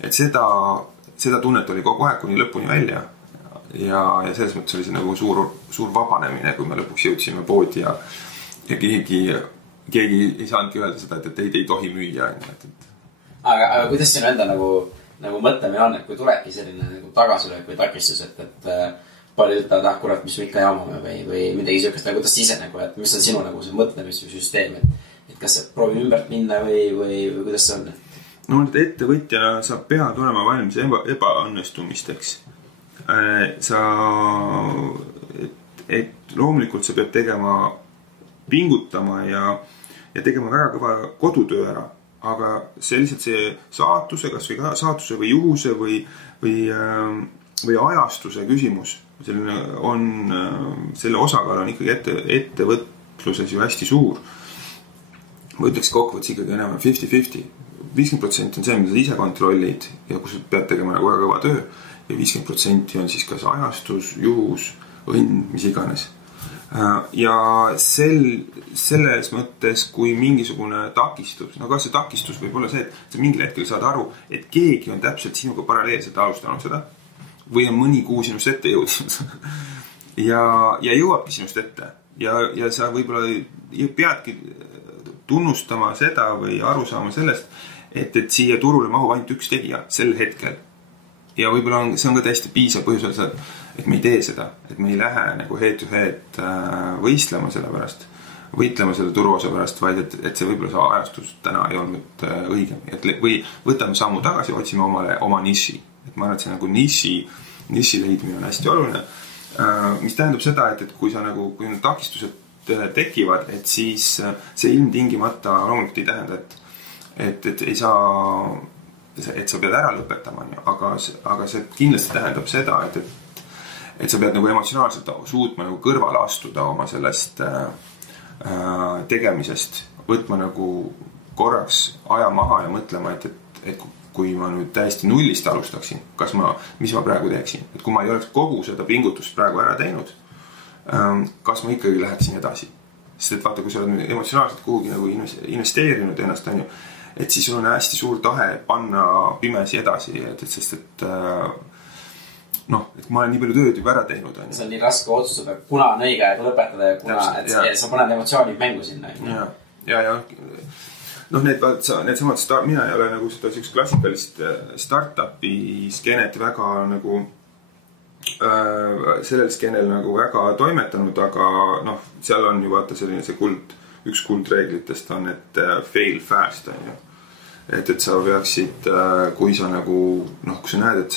Et seda tunnet oli kogu aeg kuni lõpuni välja ja selles mõttes oli see nagu suur vabanemine, kui me lõpuks jõudsime poodi ja keegi ei saanudki öelda seda, et teid ei tohi müüa. Aga kuidas sinu enda nagu mõtlemine on, et kui tulebki selline nagu tagasilöök või takistus, et palju ütlevad, kurat, mis me ikka jaamame või midagi sellist, kuidas ise nagu, et mis on sinu nagu see mõtlemissüsteem, et kas sa proovi ümbert minna või kuidas see on? No, ettevõtjana sa pead olema valmis ebaõnnestumisteks. Et loomulikult sa pead pingutama ja tegema väga kõva kodutöö ära, aga see lihtsalt see saatuse, kas või saatuse või juhuse või ajastuse küsimus, selle osakaal on ikkagi ettevõtluses ju hästi suur. Ma ütleks kokkuvõttes ikkagi enam 50-50. 50% on see, mida sa ise kontrollid ja kus pead tegema nagu väga kõva töö ja 50% on siis kas ajastus, juhus, õnn, mis iganes. Ja selles mõttes, kui mingisugune takistus, kas see takistus võib olla see, et sa mingil hetkel saad aru, et keegi on täpselt sinuga paralleelselt alustanud seda või on mõni kuu sinust ette jõudnud ja jõuabki sinust ette ja sa võib-olla peadki tunnustama seda või aru saama sellest, et siia turule mahub ainult üks tegija sel hetkel ja võib-olla see on ka täiesti piisav põhjus, et me ei tee seda, et me ei lähe nagu head to head võistlema selle turuosa pärast, vaid et see võib-olla see ajastus täna ei olnud õigem. Või võtame sammu tagasi, otsime oma niši. Et ma arvan, et see nagu niši leidmine on hästi oluline, mis tähendab seda, et kui need takistused tekivad, et siis see ilmtingimata loomulikult ei tähenda, et ei saa, et sa pead ära lõpetama, aga see kindlasti tähendab seda, et sa pead nagu emotsionaalselt suutma nagu kõrvale astuda oma sellest tegemisest, võtma nagu korraks aja maha ja mõtlema, et kui ma nüüd täiesti nullist alustaksin, mis ma praegu teeksin, et kui ma ei oleks kogu seda pingutust praegu ära teinud, kas ma ikkagi läheksin edasi. Sest et vaata, kui sa oled emotsionaalselt kuhugi nagu investeerinud ennast, on ju, et siis sul on hästi suur tahe panna pimesi edasi, sest et ma olen nii palju tööd juba ära teinud. See on nii raske otsustada, kuna on õige aeg lõpetada ja et sa paned emotsioonid mängu sinna. Ja needsamad, mina ei ole nagu seda klassikalist startupi skeenet väga nagu sellel skeenel nagu väga toimetanud, aga seal on ju vaata selline üks kuldreeglitest on, et fail fast on ju. Et sa peaksid, kui sa nagu, kui sa näed, et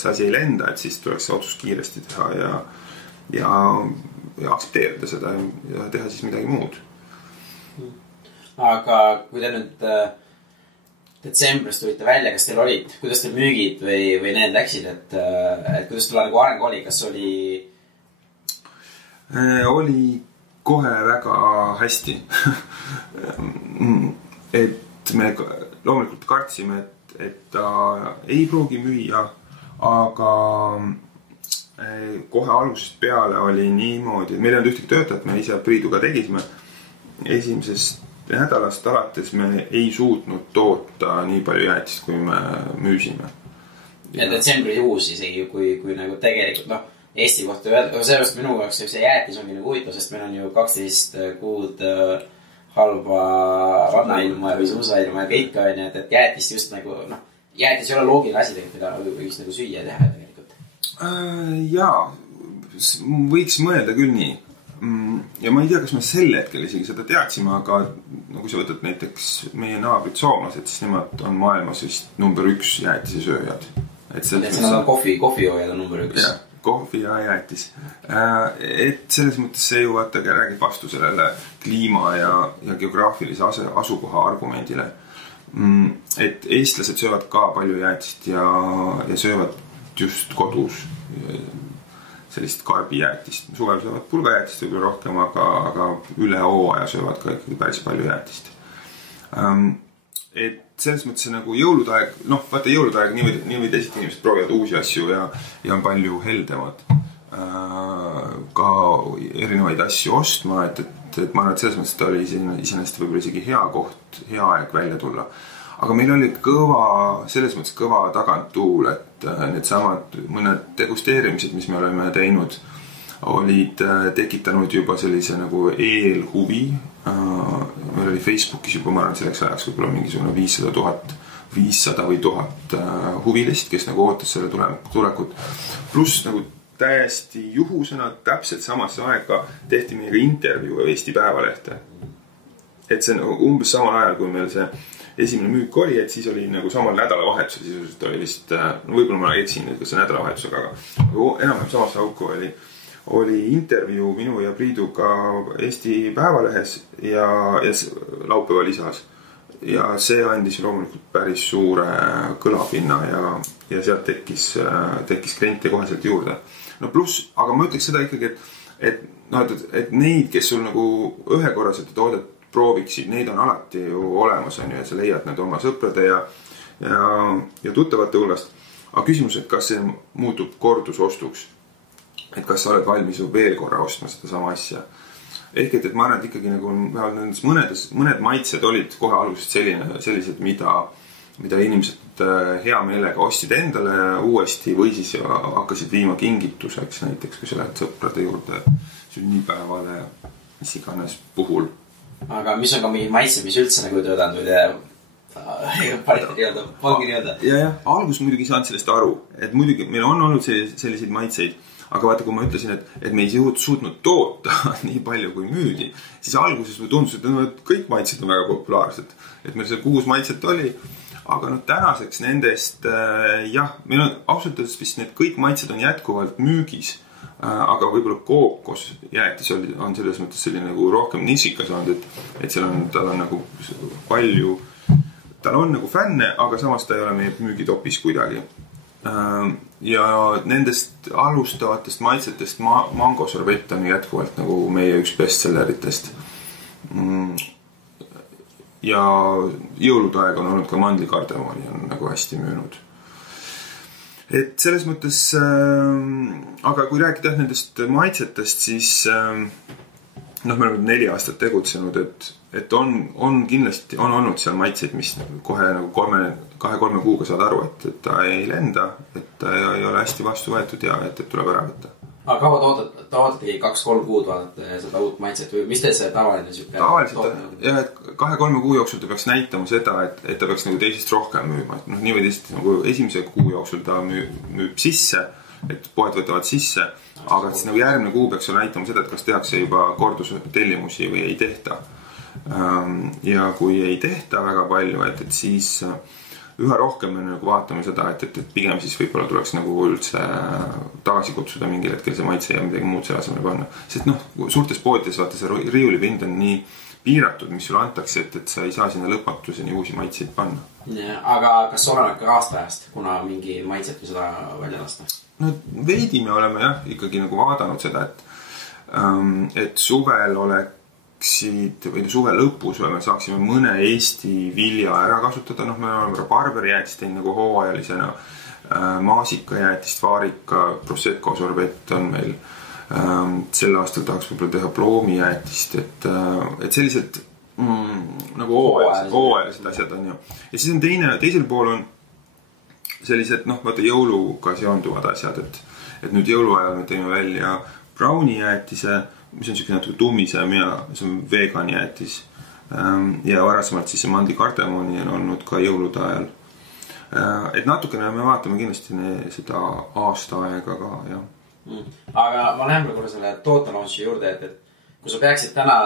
see asi ei lenda, et siis tuleks see otsus kiiresti teha ja aktsepteerida seda ja teha siis midagi muud. Aga kui te nüüd detsembris tulite välja, kas teil kuidas teil müügid või need läksid, et kuidas teil nagu areng oli, kas oli kohe väga hästi. Et me loomulikult kartsime, et ta ei pruugi müüa, aga kohe algusest peale oli niimoodi, et meil ei olnud ühtegi töötajat, me ise Priiduga tegisime esimesest nädalast alates me ei suutnud toota nii palju jäätist, kui me müüsime. Ja detsembrikuus isegi, kui nagu tegelikult, Eesti kohta öelda, sellest minu jaoks see jäätis ongi nagu huvitav, sest meil on ju 12 kuud halba rannailma või suusailma ja kõik on, et jäätis just nagu, jäätis ei ole loogiline asi tegelikult, mida võiks nagu süüa teha tegelikult. Jaa, võiks mõelda küll nii. Ja ma ei tea, kas me sel hetkel isegi seda teadsime, aga kui sa võtad näiteks meie naabrid soomlased, siis nemad on maailmas vist number 1 jäätise sööjad. Et see on kohvijoojad on number 1. Jah, kohvi ja jäätis. Et selles mõttes see ju vaataga räägib vastu sellele kliima ja geograafilise asukoha argumendile. Et eestlased söövad ka palju jäätist ja söövad just kodus sellist karbijäätist. Suvel söövad pulgajäätist võib-olla rohkem, aga üle hooaja söövad ka ikkagi päris palju jäätist. Et selles mõttes nagu jõuludaeg, vaata jõuludaeg, niimoodi teised inimesed proovivad uusi asju ja on palju heldemad ka erinevaid asju ostma, et ma arvan, et selles mõttes ta oli iseenesest võib-olla isegi hea koht, hea aeg välja tulla. Aga meil oli selles mõttes kõva taganttuul, et need samad mõned degusteerimised, mis me oleme teinud, olid tekitanud juba sellise nagu eelhuvi. Meil oli Facebookis juba, ma arvan, selleks ajaks võib-olla mingisugune 500 või 1000 huvilist, kes nagu ootas selle tulekut. Pluss nagu täiesti juhusena täpselt samasse aega tehti meiega intervjuu Eesti Päevalehte. Et see nagu umbes samal ajal, kui meil see esimene müük oli, et siis oli nagu samal nädalavahetusel, sisuliselt oli vist, võib-olla ma eksin, kas see nädalavahetusega, aga enam samasse auku oli intervjuu minu ja Priiduga Eesti Päevalehes ja laupäeva lisas. Ja see andis loomulikult päris suure kõlapinna ja sealt tekkis kliente koheselt juurde. Pluss, aga ma ütleks seda ikkagi, et neid, kes sul nagu ühekorraselt toodet prooviksid, neid on alati ju olemas, on ju, et sa leiad need oma sõprade ja tuttavate hulgast. Aga küsimus, et kas see muutub kordusostuks, et kas sa oled valmis veel korra ostma seda sama asja. Ehk et ma arvan, et ikkagi nagu mõned maitsed olid kohe algusest sellised, mida inimesed hea meelega ostsid endale uuesti või siis hakkasid viima kingituseks, näiteks kui sa lähed sõprade juurde sünnipäevale, mis iganes puhul. Aga mis on ka mingi maitse, mis üldse nagu töötanud Pariti nii-öelda, pangi nii-öelda. Ja, algus muidugi saanud sellest aru, et muidugi meil on olnud selliseid maitseid, aga vaata, kui ma ütlesin, et me ei suutnud toota nii palju kui müüdi, siis alguses tundus, et kõik maitsed on väga populaarsed. Et meil see 6 maitset oli, aga tänaseks nendest, jah, meil on ausalt öeldes vist need kõik maitsed on jätkuvalt müügis, aga võib-olla kookos jäätis on selles mõttes selline nagu rohkem nišikas olnud, et tal on nagu palju, tal on nagu fänne, aga samas ta ei ole meie müügitopis kuidagi. Ja nendest alustavatest maitsetest mango sorbett on jätkuvalt nagu meie üks bestselleritest. Ja jõulude aeg on olnud ka mandlikardemoni on nagu hästi müünud. Et selles mõttes, aga kui rääkida nendest maitsetest, siis me oleme 4 aastat tegutsenud, et on kindlasti on olnud seal maitseid, mis kohe nagu 2-3 kuuga saad aru, et ta ei lenda, et ta ei ole hästi vastu võetud ja et tuleb ära võtta. Aga kaua toodategi 2-3 kuud vaadata seda uut maitset või mis teed see tavaline süppe? Tavaliselt, jah, et 2-3 kuu jooksul ta peaks näitama seda, et ta peaks nagu teisest rohkem müüma. Nii või teist nagu esimese kuu jooksul ta müüb sisse, et poed võtavad sisse, aga siis nagu järgmine kuu peaks näitama seda, et kas tehakse juba kordustellimusi või ei tehta. Ja kui ei tehta väga palju, et siis üha rohkem me nagu vaatame seda, et pigem siis võib-olla tuleks nagu üldse tagasi kutsuda mingil hetkel see maitse ja midagi muud selle asemel panna. Sest suurtes poodides vaata see riiulipind on nii piiratud, mis sulle antakse, et sa ei saa sinna lõpmatuseni uusi maitseid panna. Aga kas oleneb ka aastaajast, kuna mingi maitset või seda välja lasta? Veidi me oleme jah ikkagi nagu vaadanud seda, et suvel või suve lõpus me saaksime mõne Eesti vilja ära kasutada. Me oleme rabarberijäätist teinud nagu hooajalisena, maasikajäätist, vaarika, prosecco sorbett on meil. Sel aastal tahaks võib-olla teha ploomijäätist, et sellised nagu hooajalised asjad on ju. Ja siis on teisel pool on sellised, vaata jõuluga seonduvad asjad, et nüüd jõuluajal me teeme välja braunijäätise, mis on siuke natuke tummisem ja see on vegan jäätis. Ja varasemalt siis see mandlikardemoni on olnud ka jõulude ajal. Et natukene me vaatame kindlasti seda aasta aega ka, jah. Aga ma lähen korra selle tootelaunchi juurde, et kui sa peaksid täna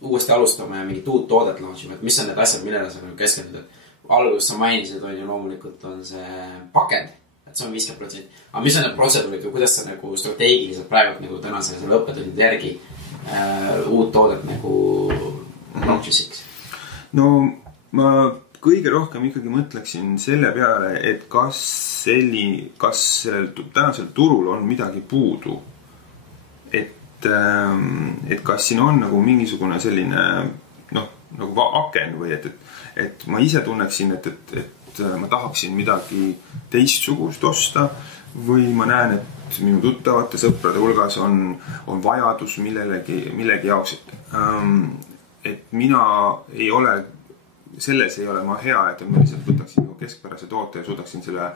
uuesti alustama ja mingit uut toodet launchima, et mis on need asjad, millele sa keskendud? Alguses sa mainisid, on ju loomulikult on see pakend, et see on 50%. Aga mis on need protseduurid või kuidas sa nagu strateegiliselt praegu nagu tänase selle õppetundide järgi uut toodet nagu launchisiks? No ma kõige rohkem ikkagi mõtleksin selle peale, et kas tänasel turul on midagi puudu. Et kas siin on nagu mingisugune selline nagu aken või et ma ise tunneksin, et ma tahaksin midagi teistsugust osta või ma näen, et minu tuttavate sõprade hulgas on vajadus millegi jaoks. Et mina selles ei ole ma hea, et ma lihtsalt võtaksin keskpärase toote ja suudaksin selle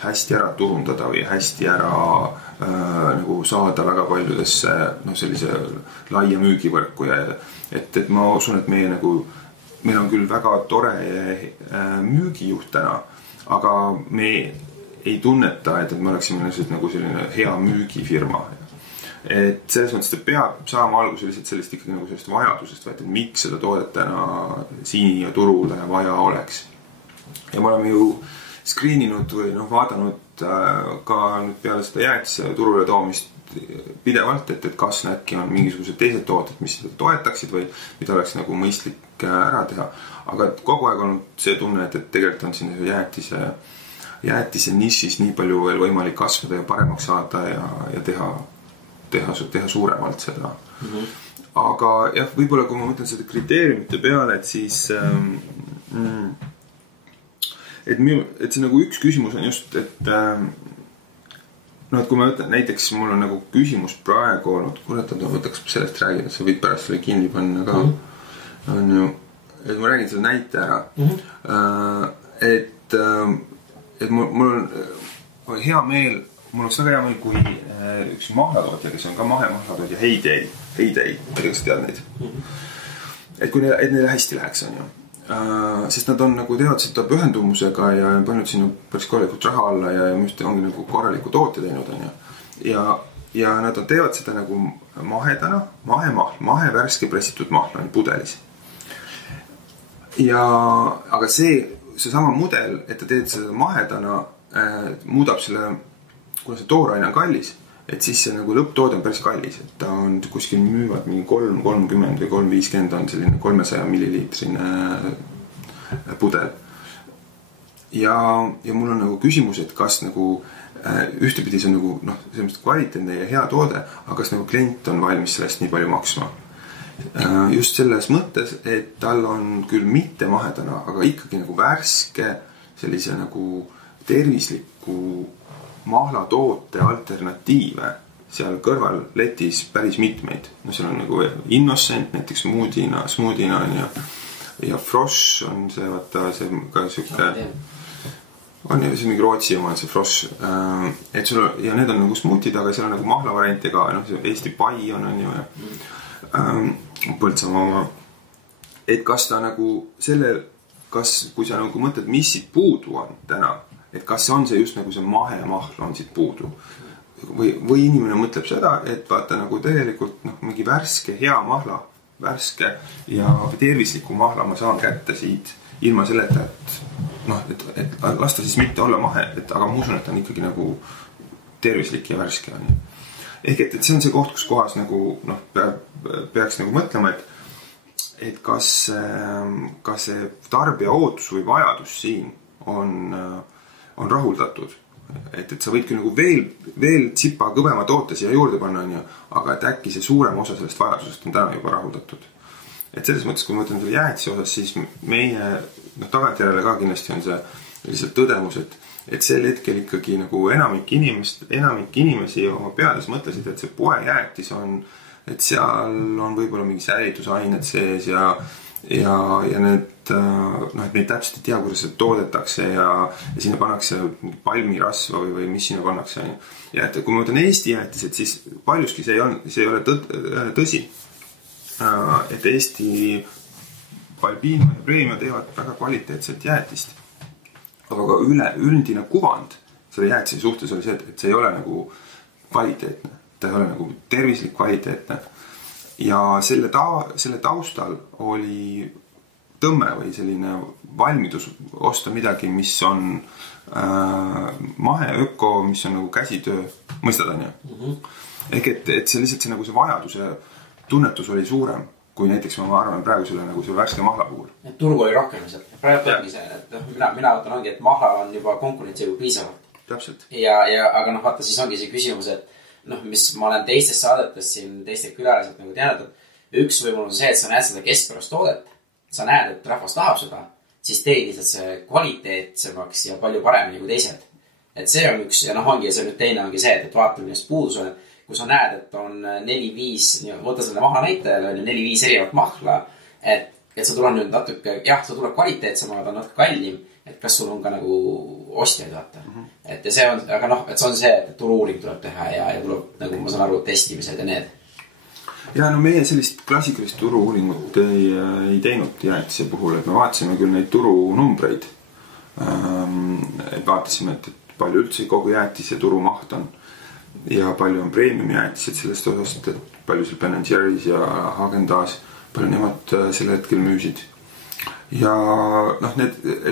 hästi ära turundada või hästi ära nagu saada väga paljudesse sellise laia müügivõrku ja et ma usun, et meil on küll väga tore müügijuht täna, aga me ei tunneta, et me oleksime nagu selline hea müügifirma. Et selles mõttes ta peab saama alguse lihtsalt sellest ikkagi nagu sellest vajadusest, et miks seda toodet täna siin ja turule vaja oleks. Ja me oleme ju screeninud või vaadanud ka nüüd peale seda jäätise turule toomist pidevalt, et kas äkki on mingisugused teised tooted, mis seda toetaksid või mida oleks nagu mõistlik ära teha. Aga kogu aeg on see tunne, et tegelikult on siin jäätise nišis nii palju veel võimalik kasvada ja paremaks saada ja teha suuremalt seda. Aga jah, võib-olla kui ma mõtlen seda kriteeriumite peale, et siis et see nagu üks küsimus on just, et kui ma ütlen, näiteks mul on nagu küsimus praegu olnud, kurat, võtaks sellest räägida, sa võid pärast selle kinni panna ka. On ju, et ma räägin selle näite ära. Et mul on hea meel, mul oleks väga hea meel, kui üks mahlatootja, kes on ka mahemahlatootja, Heyday, ma ei tea, kas sa tead neid. Et neile hästi läheks, on ju. sest nad on nagu teevad seda pühendumusega ja pannud sinna päris korralikult raha alla ja just ongi nagu korraliku toote teinud on ja nad teevad seda nagu mahedana, mahe värske pressitud mahl on pudelis. Aga see sama mudel, et ta teed seda mahedana, muudab selle, kuna see tooraine on kallis, et siis see nagu lõpptoode on päris kallis, et ta on kuskil müüvad mingi 330 või 350 on selline 300 milliliitrine pudel. Ja mul on nagu küsimus, et kas nagu ühtepidi see on nagu selles kvaliteetne ja hea toode, aga kas nagu klient on valmis sellest nii palju maksma. Just selles mõttes, et tal on küll mitte mahedana, aga ikkagi nagu värske sellise nagu tervisliku mahlatoote alternatiive seal kõrval letis päris mitmeid. Seal on nagu Innocent, näiteks Smoothiena on ja Frosch on see, vaata see ka siuke on ju, see mingi Rootsi oma on see Frosch. Et sul on, ja need on nagu smootid, aga seal on nagu mahlavariante ka, Eesti pai on ju Põltsamaa oma. Et kas ta nagu kui sa nagu mõtled, mis siit puudu on täna, et kas on see just nagu see mahemahl on siit puudu või inimene mõtleb seda, et vaata nagu tegelikult mingi värske, hea mahla, värske ja tervisliku mahla ma saan kätte siit ilma selleta, et lasta siis mitte olla mahe, aga ma usun, et on ikkagi nagu tervislik ja värske on. Ehk et see on see koht, kus kohas nagu peaks nagu mõtlema, et kas see tarbija ootus või vajadus siin on rahuldatud. Et sa võid küll nagu veel tsipa kõvema toote siia juurde panna, aga et äkki see suurem osa sellest vajadusest on täna juba rahuldatud. Et selles mõttes, kui ma mõtlen selle jäätise osas, siis meie tagantjärele ka kindlasti on see lihtsalt tõdemus, et sel hetkel ikkagi nagu enamik inimesi oma peades mõtlesid, et see poejäätis on, et seal on võib-olla mingi säilitusained sees ja need, et neid täpselt ei tea, kuidas seda toodetakse ja sinna pannakse palmirasva või mis sinna pannakse. Ja et kui ma võtan Eesti jäätised, siis paljuski see ei ole tõsi. Et Eesti Balbino ja Premio teevad väga kvaliteetset jäätist. Aga üldine kuvand selle jäätise suhtes oli see, et see ei ole nagu kvaliteetne. Ta ei ole nagu tervislik kvaliteetne. Ja selle taustal oli tõmme või selline valmidus osta midagi, mis on mahe, öko, mis on nagu käsitöö. Mõistad on ju? Ehk et see lihtsalt see, nagu see vajaduse tunnetus oli suurem, kui näiteks ma arvan praegu selle nagu see värske mahla puhul. Et turgu oli rohkem lihtsalt. Praegu ongi see, et mina võtan ongi, et mahlal on juba konkurentsi juba piisavalt. Täpselt. Aga vaata, siis ongi see küsimus, et mis ma olen teistes saadetes siin teiste külaliselt nagu teadnud, et üks võimalus on see, et sa näed seda keskpärast toodet, sa näed, et rahvas tahab seda, siis teed lihtsalt see kvaliteetsemaks ja palju paremini kui teised. Et see on üks, ja ongi, ja see nüüd teine ongi see, et vaata, millest puudus on, kui sa näed, et on 4-5, võtta selle mahla näitajale, on 4-5 erinevat mahla, et sa tuleb nüüd natuke, sa tuleb kvaliteetsem, aga ta on natuke kallim, et kas sul on ka nagu ostjaid vaata. Et see on, aga et see on see, et turu-uuring tuleb teha ja tuleb, nagu ma saan aru, testimised ja need. Ja meie sellist klassikalist turu-uuringut ei teinud jäätise puhul, et me vaatasime küll neid turunumbreid. Et vaatasime, et palju üldse kogu jäätise turumaht on. Ja palju on premium jäätised sellest osast, et palju seal Ben & Jerry's ja Häagen-Dazs, palju nemad selle hetkel müüsid. Ja et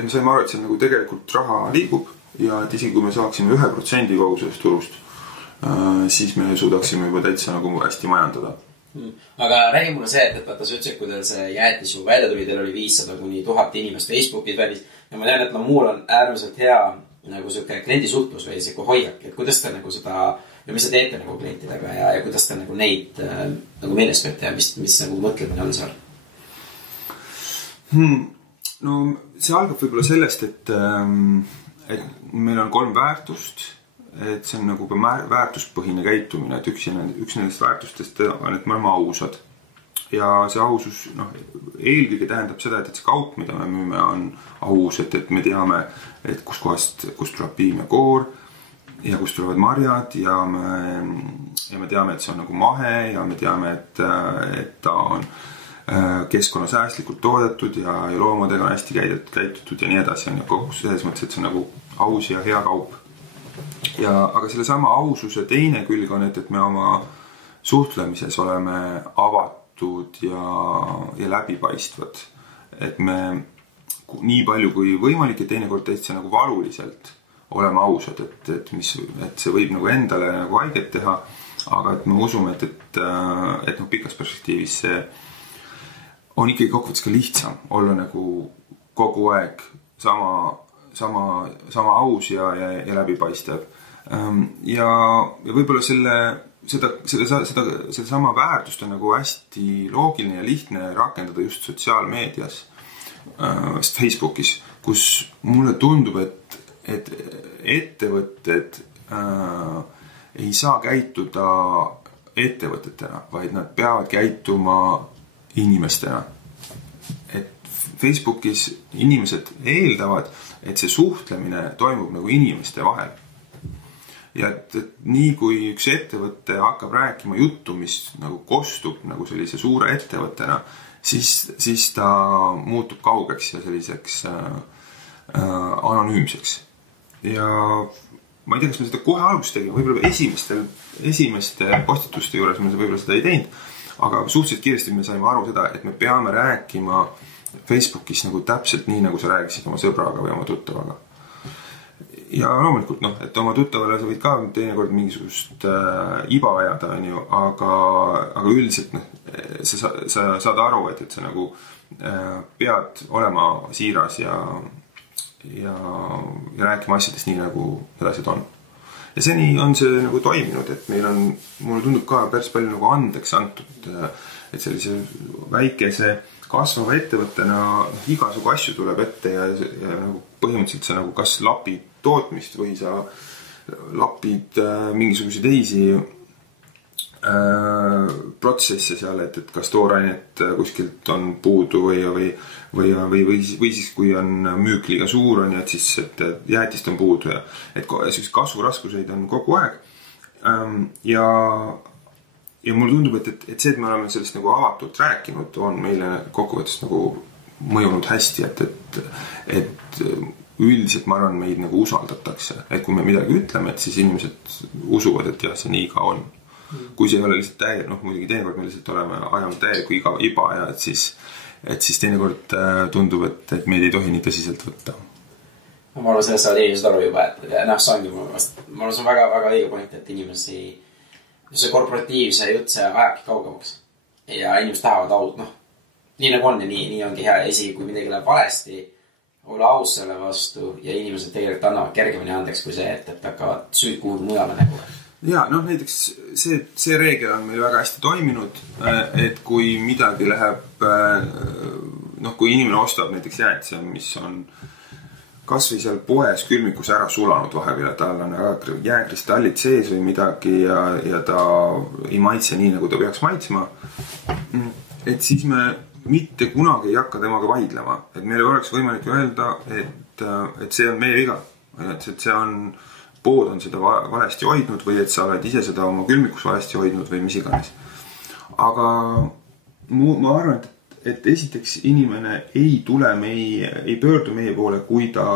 me saime aru, et see nagu tegelikult raha liigub ja et isegi kui me saaksime 1% kogu sellest turust, siis me suudaksime juba täitsa nagu hästi majandada. Aga räägi mulle see, et vaata sa ütlesid, kui teil see jäätis ju välja tuli, teil oli 500-1000 inimest Facebookis välis ja ma tean, et muul on äärmiselt hea nagu siuke kliendisuhtlus või siuke hoiak, et kuidas te nagu seda ja mis te teete nagu klientidega ja kuidas te nagu neid nagu meeles peate ja mis nagu mõtlemine on seal? No see algab võib-olla sellest, et meil on 3 väärtust, et see on nagu väärtuspõhine käitumine, et üks nendest väärtustest on, et me oleme ausad. Ja see ausus eelkõige tähendab seda, et see kaup, mida me müüme, on aus, et me teame, et kust tuleb piim ja koor ja kust tulevad marjad ja me teame, et see on nagu mahe ja me teame, et ta on keskkonnasäästlikult toodetud ja loomadega on hästi käitutud ja nii edasi on ja kogu selles mõttes, et see on nagu aus ja hea kaup. Aga selle sama aususe teine külg on, et me oma suhtlemises oleme avatud ja läbipaistvad. Et me nii palju kui võimalik ja teinekord täitsa nagu valuliselt oleme ausad, et see võib nagu endale nagu haiget teha, aga et me usume, et pikas perspektiivis see on ikkagi kokkuvõttes ka lihtsam olla nagu kogu aeg sama aus ja läbipaistev. Ja võib-olla selle sama väärtust on nagu hästi loogiline ja lihtne rakendada just sotsiaalmeedias, Facebookis, kus mulle tundub, et ettevõtted ei saa käituda ettevõtetena, vaid nad peavad käituma inimestena. Et Facebookis inimesed eeldavad, et see suhtlemine toimub nagu inimeste vahel. Ja et nii kui üks ettevõte hakkab rääkima juttu, mis nagu kostub nagu sellise suure ettevõttena, siis ta muutub kaugeks ja selliseks anonüümseks. Ja ma ei tea, kas me seda kohe alguses tegime, võib-olla esimeste postituste juures me võib-olla seda ei teinud, aga suhteliselt kiiresti me saime aru seda, et me peame rääkima Facebookis nagu täpselt nii, nagu sa rääkisid oma sõbraga või oma tuttavaga. Ja loomulikult, et oma tuttavale sa võid ka teinekord mingisugust iba ajada, aga üldiselt sa saad aru, et sa nagu pead olema siiras ja rääkima asjadest nii, nagu need asjad on. Ja seni on see nagu toiminud, et mulle tundub ka päris palju nagu andeks antud, et sellise väikese kasvava ettevõttena igasugu asju tuleb ette ja nagu põhimõtteliselt sa nagu kas lapid tootmist või sa lapid mingisuguse teisi protsesse seal, et kas toorainet kuskilt on puudu või siis kui on müük liiga suur on ja et siis et jäätist on puudu ja et kasvuraskuseid on kogu aeg. Ja mulle tundub, et see, et me oleme sellest nagu avatult rääkinud, on meile kokkuvõttes nagu mõjunud hästi, et üldiselt ma arvan, meid nagu usaldatakse, et kui me midagi ütleme, et siis inimesed usuvad, et jah, see nii ka on. Kui see ei ole lihtsalt muidugi teinekord me lihtsalt oleme ajanud täieliku iba ja et siis teinekord tundub, et meid ei tohi nii tõsiselt võtta. Ma arvan, sellest saavad inimesed aru juba, et see ongi ma arvan, see on väga õige point, et inimesi see korporatiivse jutt, see ajabki kaugemaks ja inimesed tahavad nii nagu on ja nii ongi hea isegi kui midagi läheb valesti, olla aus selle vastu ja inimesed tegelikult annavad kergemini andeks kui see, et hakkavad süüd kuhugi mujale nagu. Ja, näiteks see reegel on meil väga hästi toiminud, et kui midagi läheb, kui inimene ostab näiteks jäätise, mis on kas või seal poes külmikus ära sulanud vahepeal, tal on jääkristallid sees või midagi ja ta ei maitse nii, nagu ta peaks maitsma, et siis me mitte kunagi ei hakka temaga vaidlema. Et meil oleks võimalik öelda, et see on meie viga, et see on pood on seda valesti hoidnud või et sa oled ise seda oma külmikus valesti hoidnud või mis iganes. Aga ma arvan, et esiteks inimene ei pöördu meie poole, kui ta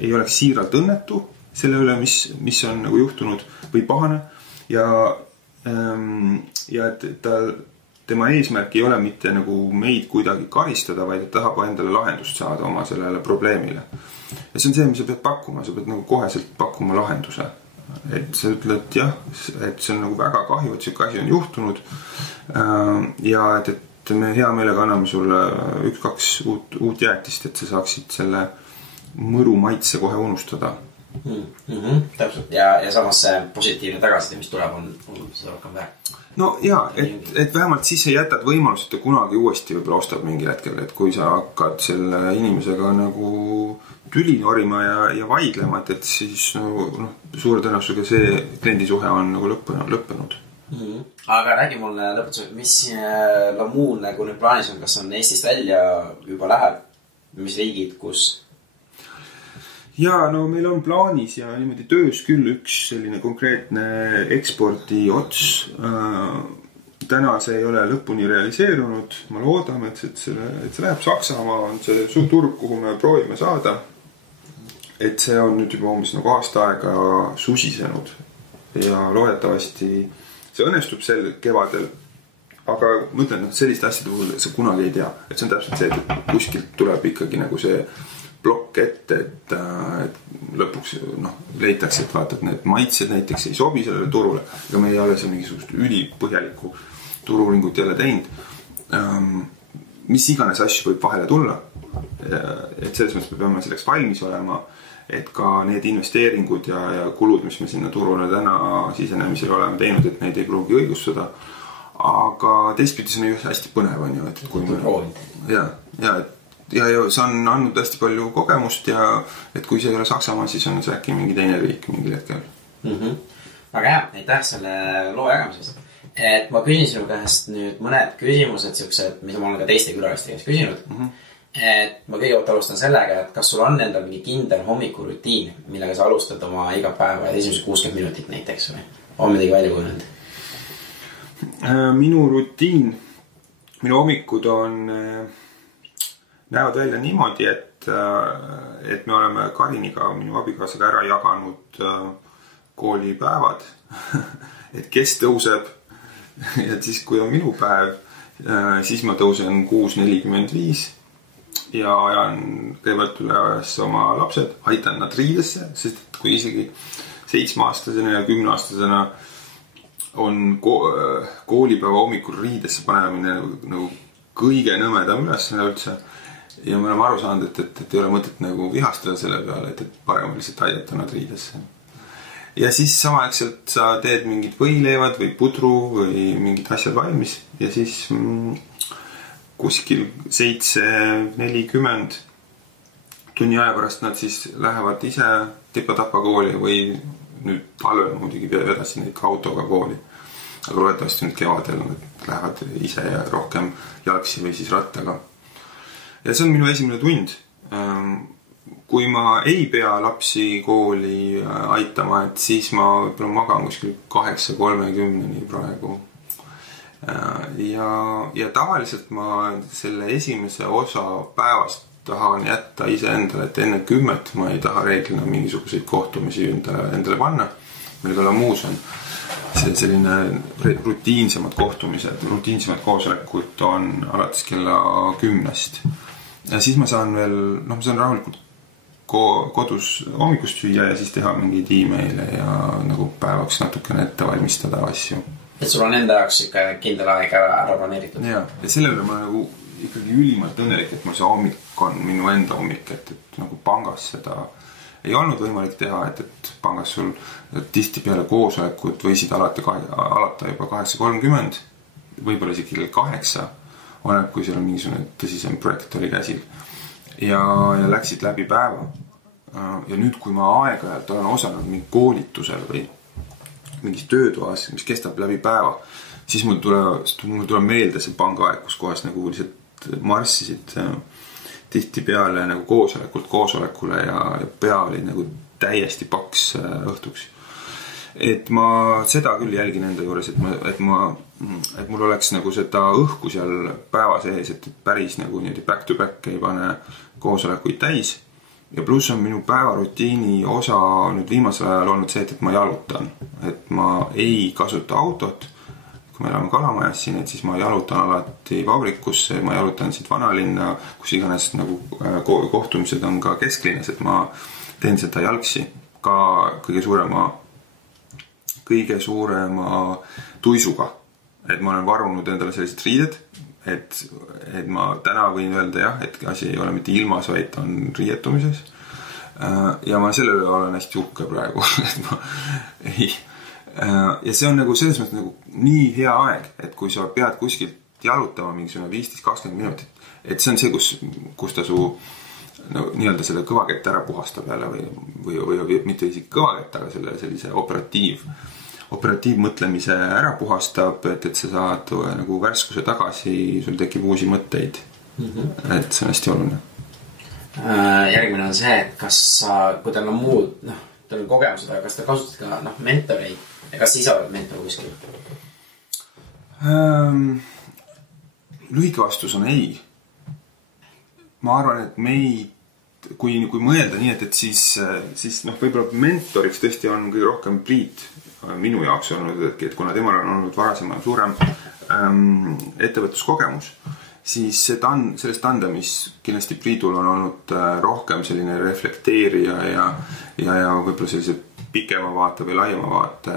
ei oleks siiralt õnnetu selle üle, mis on nagu juhtunud või pahane ja et tema eesmärk ei ole mitte nagu meid kuidagi karistada, vaid ta tahab endale lahendust saada oma sellele probleemile. Ja see on see, mis sa pead pakkuma, sa pead nagu koheselt pakkuma lahenduse. Et sa ütled jah, et see on nagu väga kahju, et see asi on juhtunud ja et me hea meelega anname sulle 1-2 uut jäätist, et sa saaksid selle mõru maitse kohe unustada. Täpselt, ja samas see positiivne tagasiside, mis tuleb, on seda rohkem vähe. No jaa, et vähemalt siis sa jätad võimalust, et ta kunagi uuesti võib-olla ostab mingil hetkel, et kui sa hakkad selle inimesega nagu tüli norima ja vaidlema, et siis suure tõenäosusega see kliendisuhe on nagu lõppenud. Aga räägi mulle lõpetusega, mis Lamoon nagu nüüd plaanis on, kas on Eestist välja juba läheb, mis riigid, kus? Ja meil on plaanis ja niimoodi töös küll üks selline konkreetne ekspordi ots täna see ei ole lõpuni realiseerunud. Ma loodame, et see läheb. Saksamaa on see suur turg, kuhu me proovime saada. Et see on nüüd juba umbes nagu aasta aega susisenud ja loodetavasti see õnnestub sel kevadel. Aga mõtlen, sellist asjade puhul sa kunagi ei tea. Et see on täpselt see, et kuskilt tuleb ikkagi nagu see plokk ette, et lõpuks leitakse, et vaata, et need maitsed näiteks ei sobi sellele turule. Aga me ei ole see mingisugust ülipõhjalikku turuuringut jälle teinud. Mis iganes asju võib vahele tulla. Et selles mõttes me peame selleks valmis olema, et ka need investeeringud ja kulud, mis me sinna turule täna sisenemisel oleme teinud, et neid ei pruugi õigustada. Aga teistpidi see on ju hästi põnev on ju, et kui me ja see on andnud hästi palju kogemust ja et kui see ei ole Saksamaa, siis on see äkki mingi teine riik mingil hetkel. Väga hea, aitäh selle loo jagamisest. Et ma küsin sinu käest nüüd mõned küsimused siuksed, mida ma olen ka teiste külaliste käest küsinud. Et ma kõigepealt alustan sellega, et kas sul on endal mingi kindel hommikurutiin, millega sa alustad oma iga päeva esimesed 60 minutit näiteks või? On midagi välja kujunenud? Minu rutiin, minu hommikud näevad välja niimoodi, et me oleme Kariniga, minu abikaasaga ära jaganud koolipäevad, et kes tõuseb ja siis kui on minu päev, siis ma tõusen 6:45 ja ajan kõigepealt üles oma lapsed, aitan nad riidesse, sest kui isegi 7-aastasena ja 10-aastasena on koolipäeva hommikul riidesse panemine nagu kõige nõmedam ülesanne üldse. Ja me oleme aru saanud, et ei ole mõtet nagu vihastada selle peale, et parem lihtsalt aidata nad riidesse. Ja siis samaaegselt sa teed mingid võileivad või pudru või mingid asjad valmis ja siis kuskil 7:40 tunni aja pärast nad siis lähevad ise tipa-tapa kooli või nüüd talvel muidugi vedasin neid ka autoga kooli. Aga loodetavasti nüüd kevadel nad lähevad ise ja rohkem jalgsi või siis rattaga. Ja see on minu esimene tund. Kui ma ei pea lapsi kooli aitama, et siis ma võib-olla magan kuskil 8:30 praegu. Ja tavaliselt ma selle esimese osa päevast tahan jätta ise endale, et enne 10 ma ei taha reeglina mingisuguseid kohtumisi endale panna, millega muus on selline rutiinsemad kohtumised, rutiinsemad koosolekud on alates kella 10. Ja siis ma saan veel, ma saan rahulikult kodus hommikust süüa ja siis teha mingeid e-maile ja nagu päevaks natukene ette valmistada asju. Et sul on enda jaoks ikka kindel aeg ära planeeritud. Ja selle üle ma nagu ikkagi ülimalt õnnelik, et ma see hommik on minu enda hommik, et nagu pangas seda ei olnud võimalik teha, et pangas sul tihti peale koosolekud võisid alata juba 8:30, võib-olla isegi kell 8, oleneb, kui seal on mingisugune tõsisem projekt oli käsil ja läksid läbi päeva. Ja nüüd, kui ma aeg-ajalt olen osanud mingi koolitusel või mingis töötoas, mis kestab läbi päeva, siis mul tuleb meelde see pangaaeg, kus kohas nagu lihtsalt marssisid tihti peale nagu koosolekule ja pea oli nagu täiesti paks õhtuks. Et ma seda küll jälgin enda juures, et mul oleks nagu seda õhku seal päeva sees, et päris nagu back to back ei pane koosolekuid täis. Ja pluss on minu päevarutiini osa nüüd viimasel ajal olnud see, et ma jalutan. Et ma ei kasuta autot. Kui me oleme Kalamajas siin, et siis ma jalutan alati vabrikusse, ma jalutan siit vanalinna, kus iganes nagu kohtumised on ka kesklinnas, et ma teen seda jalgsi ka kõige suurema tuisuga. Et ma olen varunud endale sellised riided, et ma täna võin öelda jah, et asi ei ole mitte ilmas, vaid on riietumises. Ja ma selle üle olen hästi uhke praegu, et ma ei. Ja see on nagu selles mõttes nagu nii hea aeg, et kui sa pead kuskilt jalutama mingisugune 15-20 minutit, et see on see, kus ta su nii-öelda selle kõvakett ära puhastab jälle või mitte isegi kõvakett, aga sellise operatiivmõtlemise ära puhastab, et sa saad nagu värskuse tagasi, sul tekib uusi mõtteid. Et see on hästi oluline. Järgmine on see, et kas sa, kui teil on muud, teil on kogemused, aga kas te kasutad ka mentoreid ja kas sa ise oled mentor kuskil? Lühike vastus on ei. Ma arvan, et kui mõelda nii, et siis võib-olla mentoriks tõesti on kõige rohkem Priit minu jaoks olnud, et kuna temal on olnud varasema suurem ettevõtluskogemus, siis sellest tandemis kindlasti Priidul on olnud rohkem selline reflekteerija ja võib-olla sellise pikema vaate või laiema vaate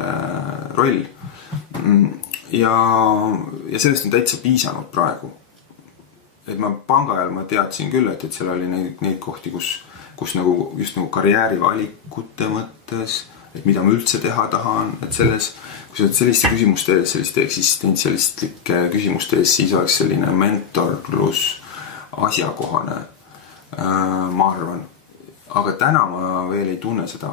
roll. Ja sellest on täitsa piisanud praegu. Et ma panga ajal ma teadsin küll, et seal oli neid kohti, kus nagu just nagu karjäärivalikute mõttes, et mida ma üldse teha tahan, et kui sa oled selliste küsimuste ees, selliste eksistentsialistlike küsimuste ees, siis oleks selline mentorlus asjakohane, ma arvan. Aga täna ma veel ei tunne seda.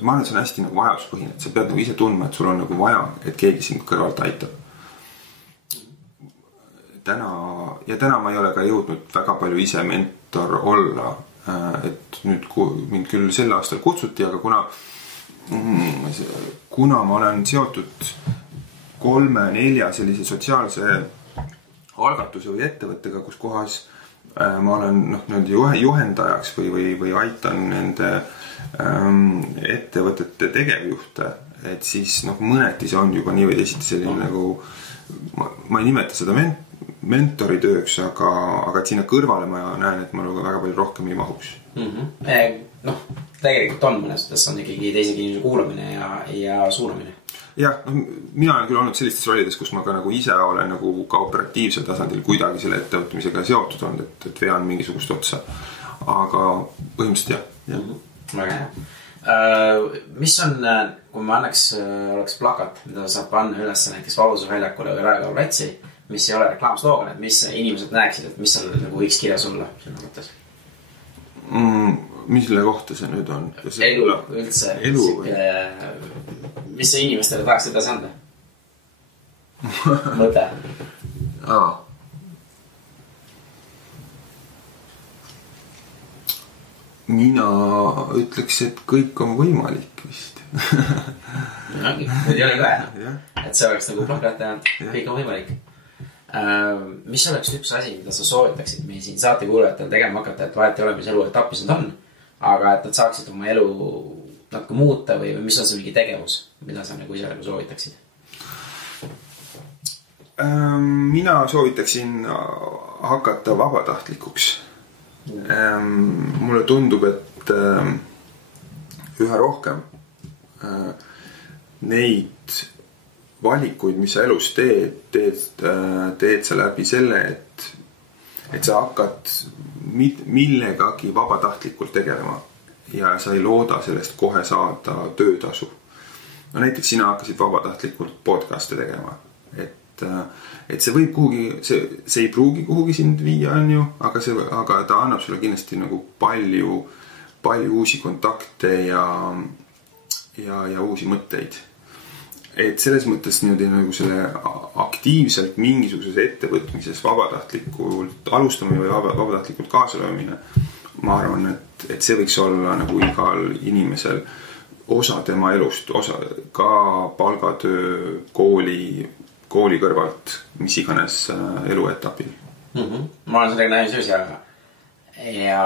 Ma arvan, et see on hästi nagu vajaduspõhine, et sa pead nagu ise tundma, et sul on nagu vaja, et keegi sind kõrvalt aitab. Täna ma ei ole ka jõudnud väga palju ise mentor olla, et nüüd mind küll sel aastal kutsuti, aga kuna ma olen seotud 3-4 sellise sotsiaalse algatuse või ettevõttega, kus kohas ma olen juhendajaks või aitan nende ettevõtete tegevjuhte, et siis mõneti see on juba nii või teisiti selline nagu, ma ei nimeta seda mentori tööks, aga et sinna kõrvale ma näen, et ma väga palju rohkem ei mahuks. Tegelikult on mõnes, on ikkagi teisegi inimese kuulamine ja suunamine. Jah, mina olen küll olnud sellistes rollides, kus ma ka nagu ise olen nagu ka operatiivsel tasandil kuidagi selle ettevõtmisega seotud on, et vean mingisugust otsa. Aga põhimõtteliselt jah. Väga hea. Mis on, kui ma oleks plakat, mida saab panna üles näiteks Vabadusväljakule või Raekoja platsi, mis ei ole reklaamsloogan, et mis inimesed näeksid, et mis seal nagu võiks kirjas olla sinna mõttes? Mille kohta see nüüd on? Elu üldse. Mis see inimestele tahaks edasi anda? Mõte. Mina ütleks, et kõik on võimalik vist. Nüüd ei ole ka et see oleks nagu plakat ja kõik on võimalik. Mis oleks üks asi, mida sa soovitaksid meie siin saate kuulajatele tegema hakata, et vahet ei ole, mis elu etapis nad on, aga et nad saaksid oma elu natuke muuta või mis on see mingi tegevus, mida sa nagu ise soovitaksid? Mina soovitaksin hakata vabatahtlikuks. Mulle tundub, et üha rohkem neid valikuid, mis sa elus teed sa läbi selle, et sa hakkad millegagi vabatahtlikult tegelema ja sa ei looda sellest kohe saada töötasu. Näiteks sina hakkasid vabatahtlikult podcast'e tegema, et see võib kuhugi, see ei pruugi kuhugi sind viia, on ju, aga ta annab sulle kindlasti nagu palju uusi kontakte ja uusi mõtteid. Et selles mõttes nagu selle aktiivselt mingisuguses ettevõtmises vabatahtlikult alustamine või vabatahtlikult kaasalöömine, ma arvan, et see võiks olla nagu igal inimesel osa tema elust, osa ka palgatöö, kooli kõrvalt, mis iganes eluetapil. Ma olen sellega näinud sees ja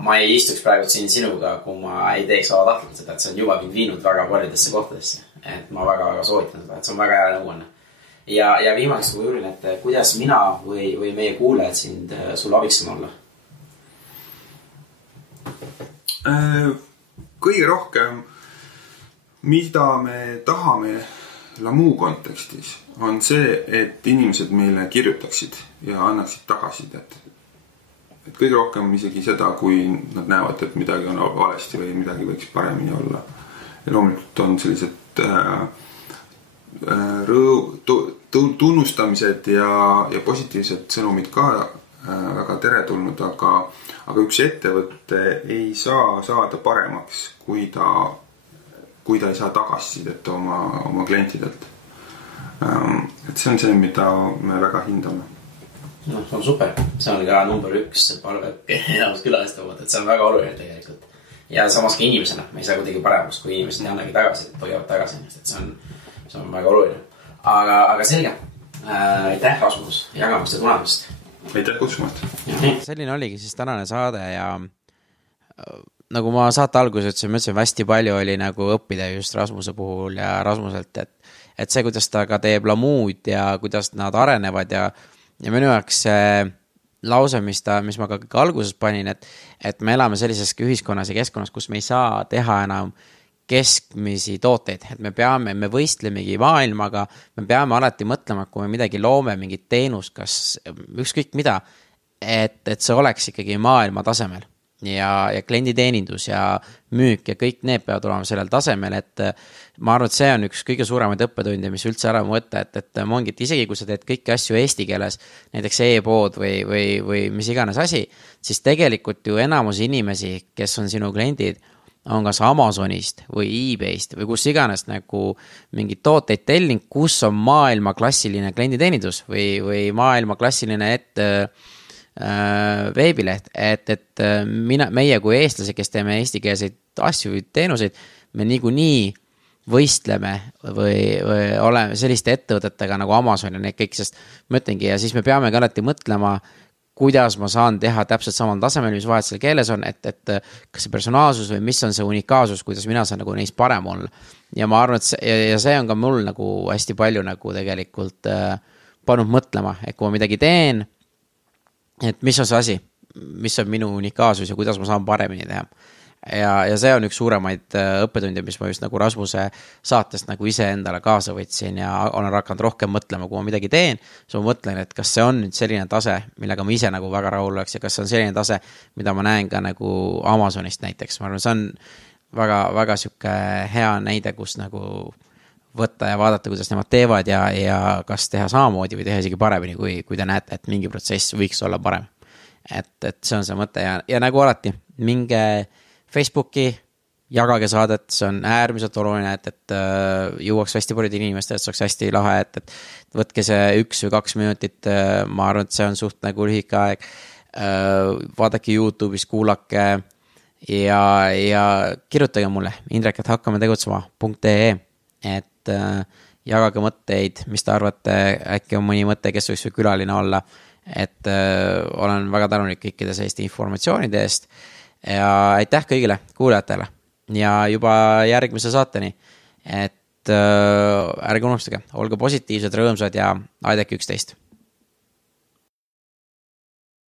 ma ei istuks praegu siin sinuga, kui ma ei teeks vabatahtlikult seda, et see on juba mind viinud väga paljudesse kohtadesse. Et ma väga soovitan seda, et see on väga hea nõuanne. Ja viimaks kui uurin, et kuidas mina või meie kuulajad sind sul abiks on olla? Kõige rohkem, mida me tahame Lamu kontekstis, on see, et inimesed meile kirjutaksid ja annaksid tagasisidet. Et kõige rohkem isegi seda, kui nad näevad, et midagi on valesti või midagi võiks paremini olla. Ja loomulikult on sellised tunnustamised ja positiivsed sõnumid ka väga teretulnud, aga üks ettevõtte ei saa saada paremaks, kui ta ei saa tagasisidet oma klientidelt. Et see on see, mida me väga hindame. No, see on super. See on ka number 1 palve enamus külalistavad, et see on väga oluline tegelikult. Ja samas ka inimesena, me ei saa kuidagi paremaks, kui inimesed ei annagi tagasi, et toiavad tagasi. Et see on väga oluline. Aga selge. Aitäh, Rasmus, jagamast ja tulemast. Aitäh kutsumast. Selline oligi siis tänane saade ja nagu ma saate alguses ütlesin, hästi palju oli nagu õppida just Rasmuse puhul ja Rasmuselt, et see, kuidas ta ka teeb lamuud ja kuidas nad arenevad ja minu jaoks see lause, mis ma ka alguses panin, et me elame sellises ühiskonnas ja keskkonnas, kus me ei saa teha enam keskmisi tooteid, et me võistlemegi maailmaga, me peame alati mõtlema, kui me midagi loome, mingit teenust, kas ükskõik mida, et see oleks ikkagi maailma tasemel ja klienditeenindus ja müük ja kõik need peavad olema sellel tasemel, et ma arvan, et see on üks kõige suuremaid õppetunde, mis üldse ära mõõta, et ma ongi, et isegi kui sa teed kõiki asju eesti keeles, näiteks e-pood või mis iganes asi, siis tegelikult ju enamus inimesi, kes on sinu kliendid, on kas Amazonist või eBayst või kus iganes nagu mingid tooteid telling, kus on maailmaklassiline klienditeenindus või maailmaklassiline veebileht, et meie kui eestlasi, kes teeme eestikeelseid asju või teenuseid, me niikuinii võistleme või oleme selliste ettevõtetega nagu Amazon ja need kõik, sest ma ütlengi, ja siis me peamegi alati mõtlema, kuidas ma saan teha täpselt samal tasemel, mis vahet seal keeles on, et kas see personaalsus või mis on see unikaalsus, kuidas mina saan nagu neist parem olla. Ja ma arvan, et see on ka mul nagu hästi palju nagu tegelikult pannud mõtlema, et kui ma midagi teen, et mis on see asi, mis on minu unikaalsus ja kuidas ma saan paremini teha. Ja see on üks suuremaid õppetunde, mis ma just nagu Rasmuse saatest nagu ise endale kaasa võtsin ja olen hakanud rohkem mõtlema, kui ma midagi teen, siis ma mõtlen, et kas see on nüüd selline tase, millega ma ise nagu väga rahul oleks ja kas see on selline tase, mida ma näen ka nagu Amazonist näiteks. Ma arvan, see on väga, väga siuke hea näide, kus nagu võtta ja vaadata, kuidas nemad teevad ja kas teha samamoodi või teha isegi paremini, kui te näete, et mingi protsess võiks olla parem. Et see on see mõte ja nagu alati, minge Facebooki, jagage saadet, see on äärmiselt oluline, et jõuaks hästi paljud inimesed, et see oleks hästi lahe, et võtke see 1 või 2 minutit, ma arvan, et see on suht nagu lühike aeg, vaadake YouTube'is, kuulake ja kirjutage mulle, indrek@hakkametegutsema.ee, et jagage mõtteid, mis te arvate, äkki on mõni mõte, kes võiks külaline olla, et olen väga tänulik kõikide selliste informatsioonide eest ja aitäh kõigile kuulajatele ja juba järgmise saateni, et ärge unustage, olge positiivsed, rõõmsad ja aidake üksteist.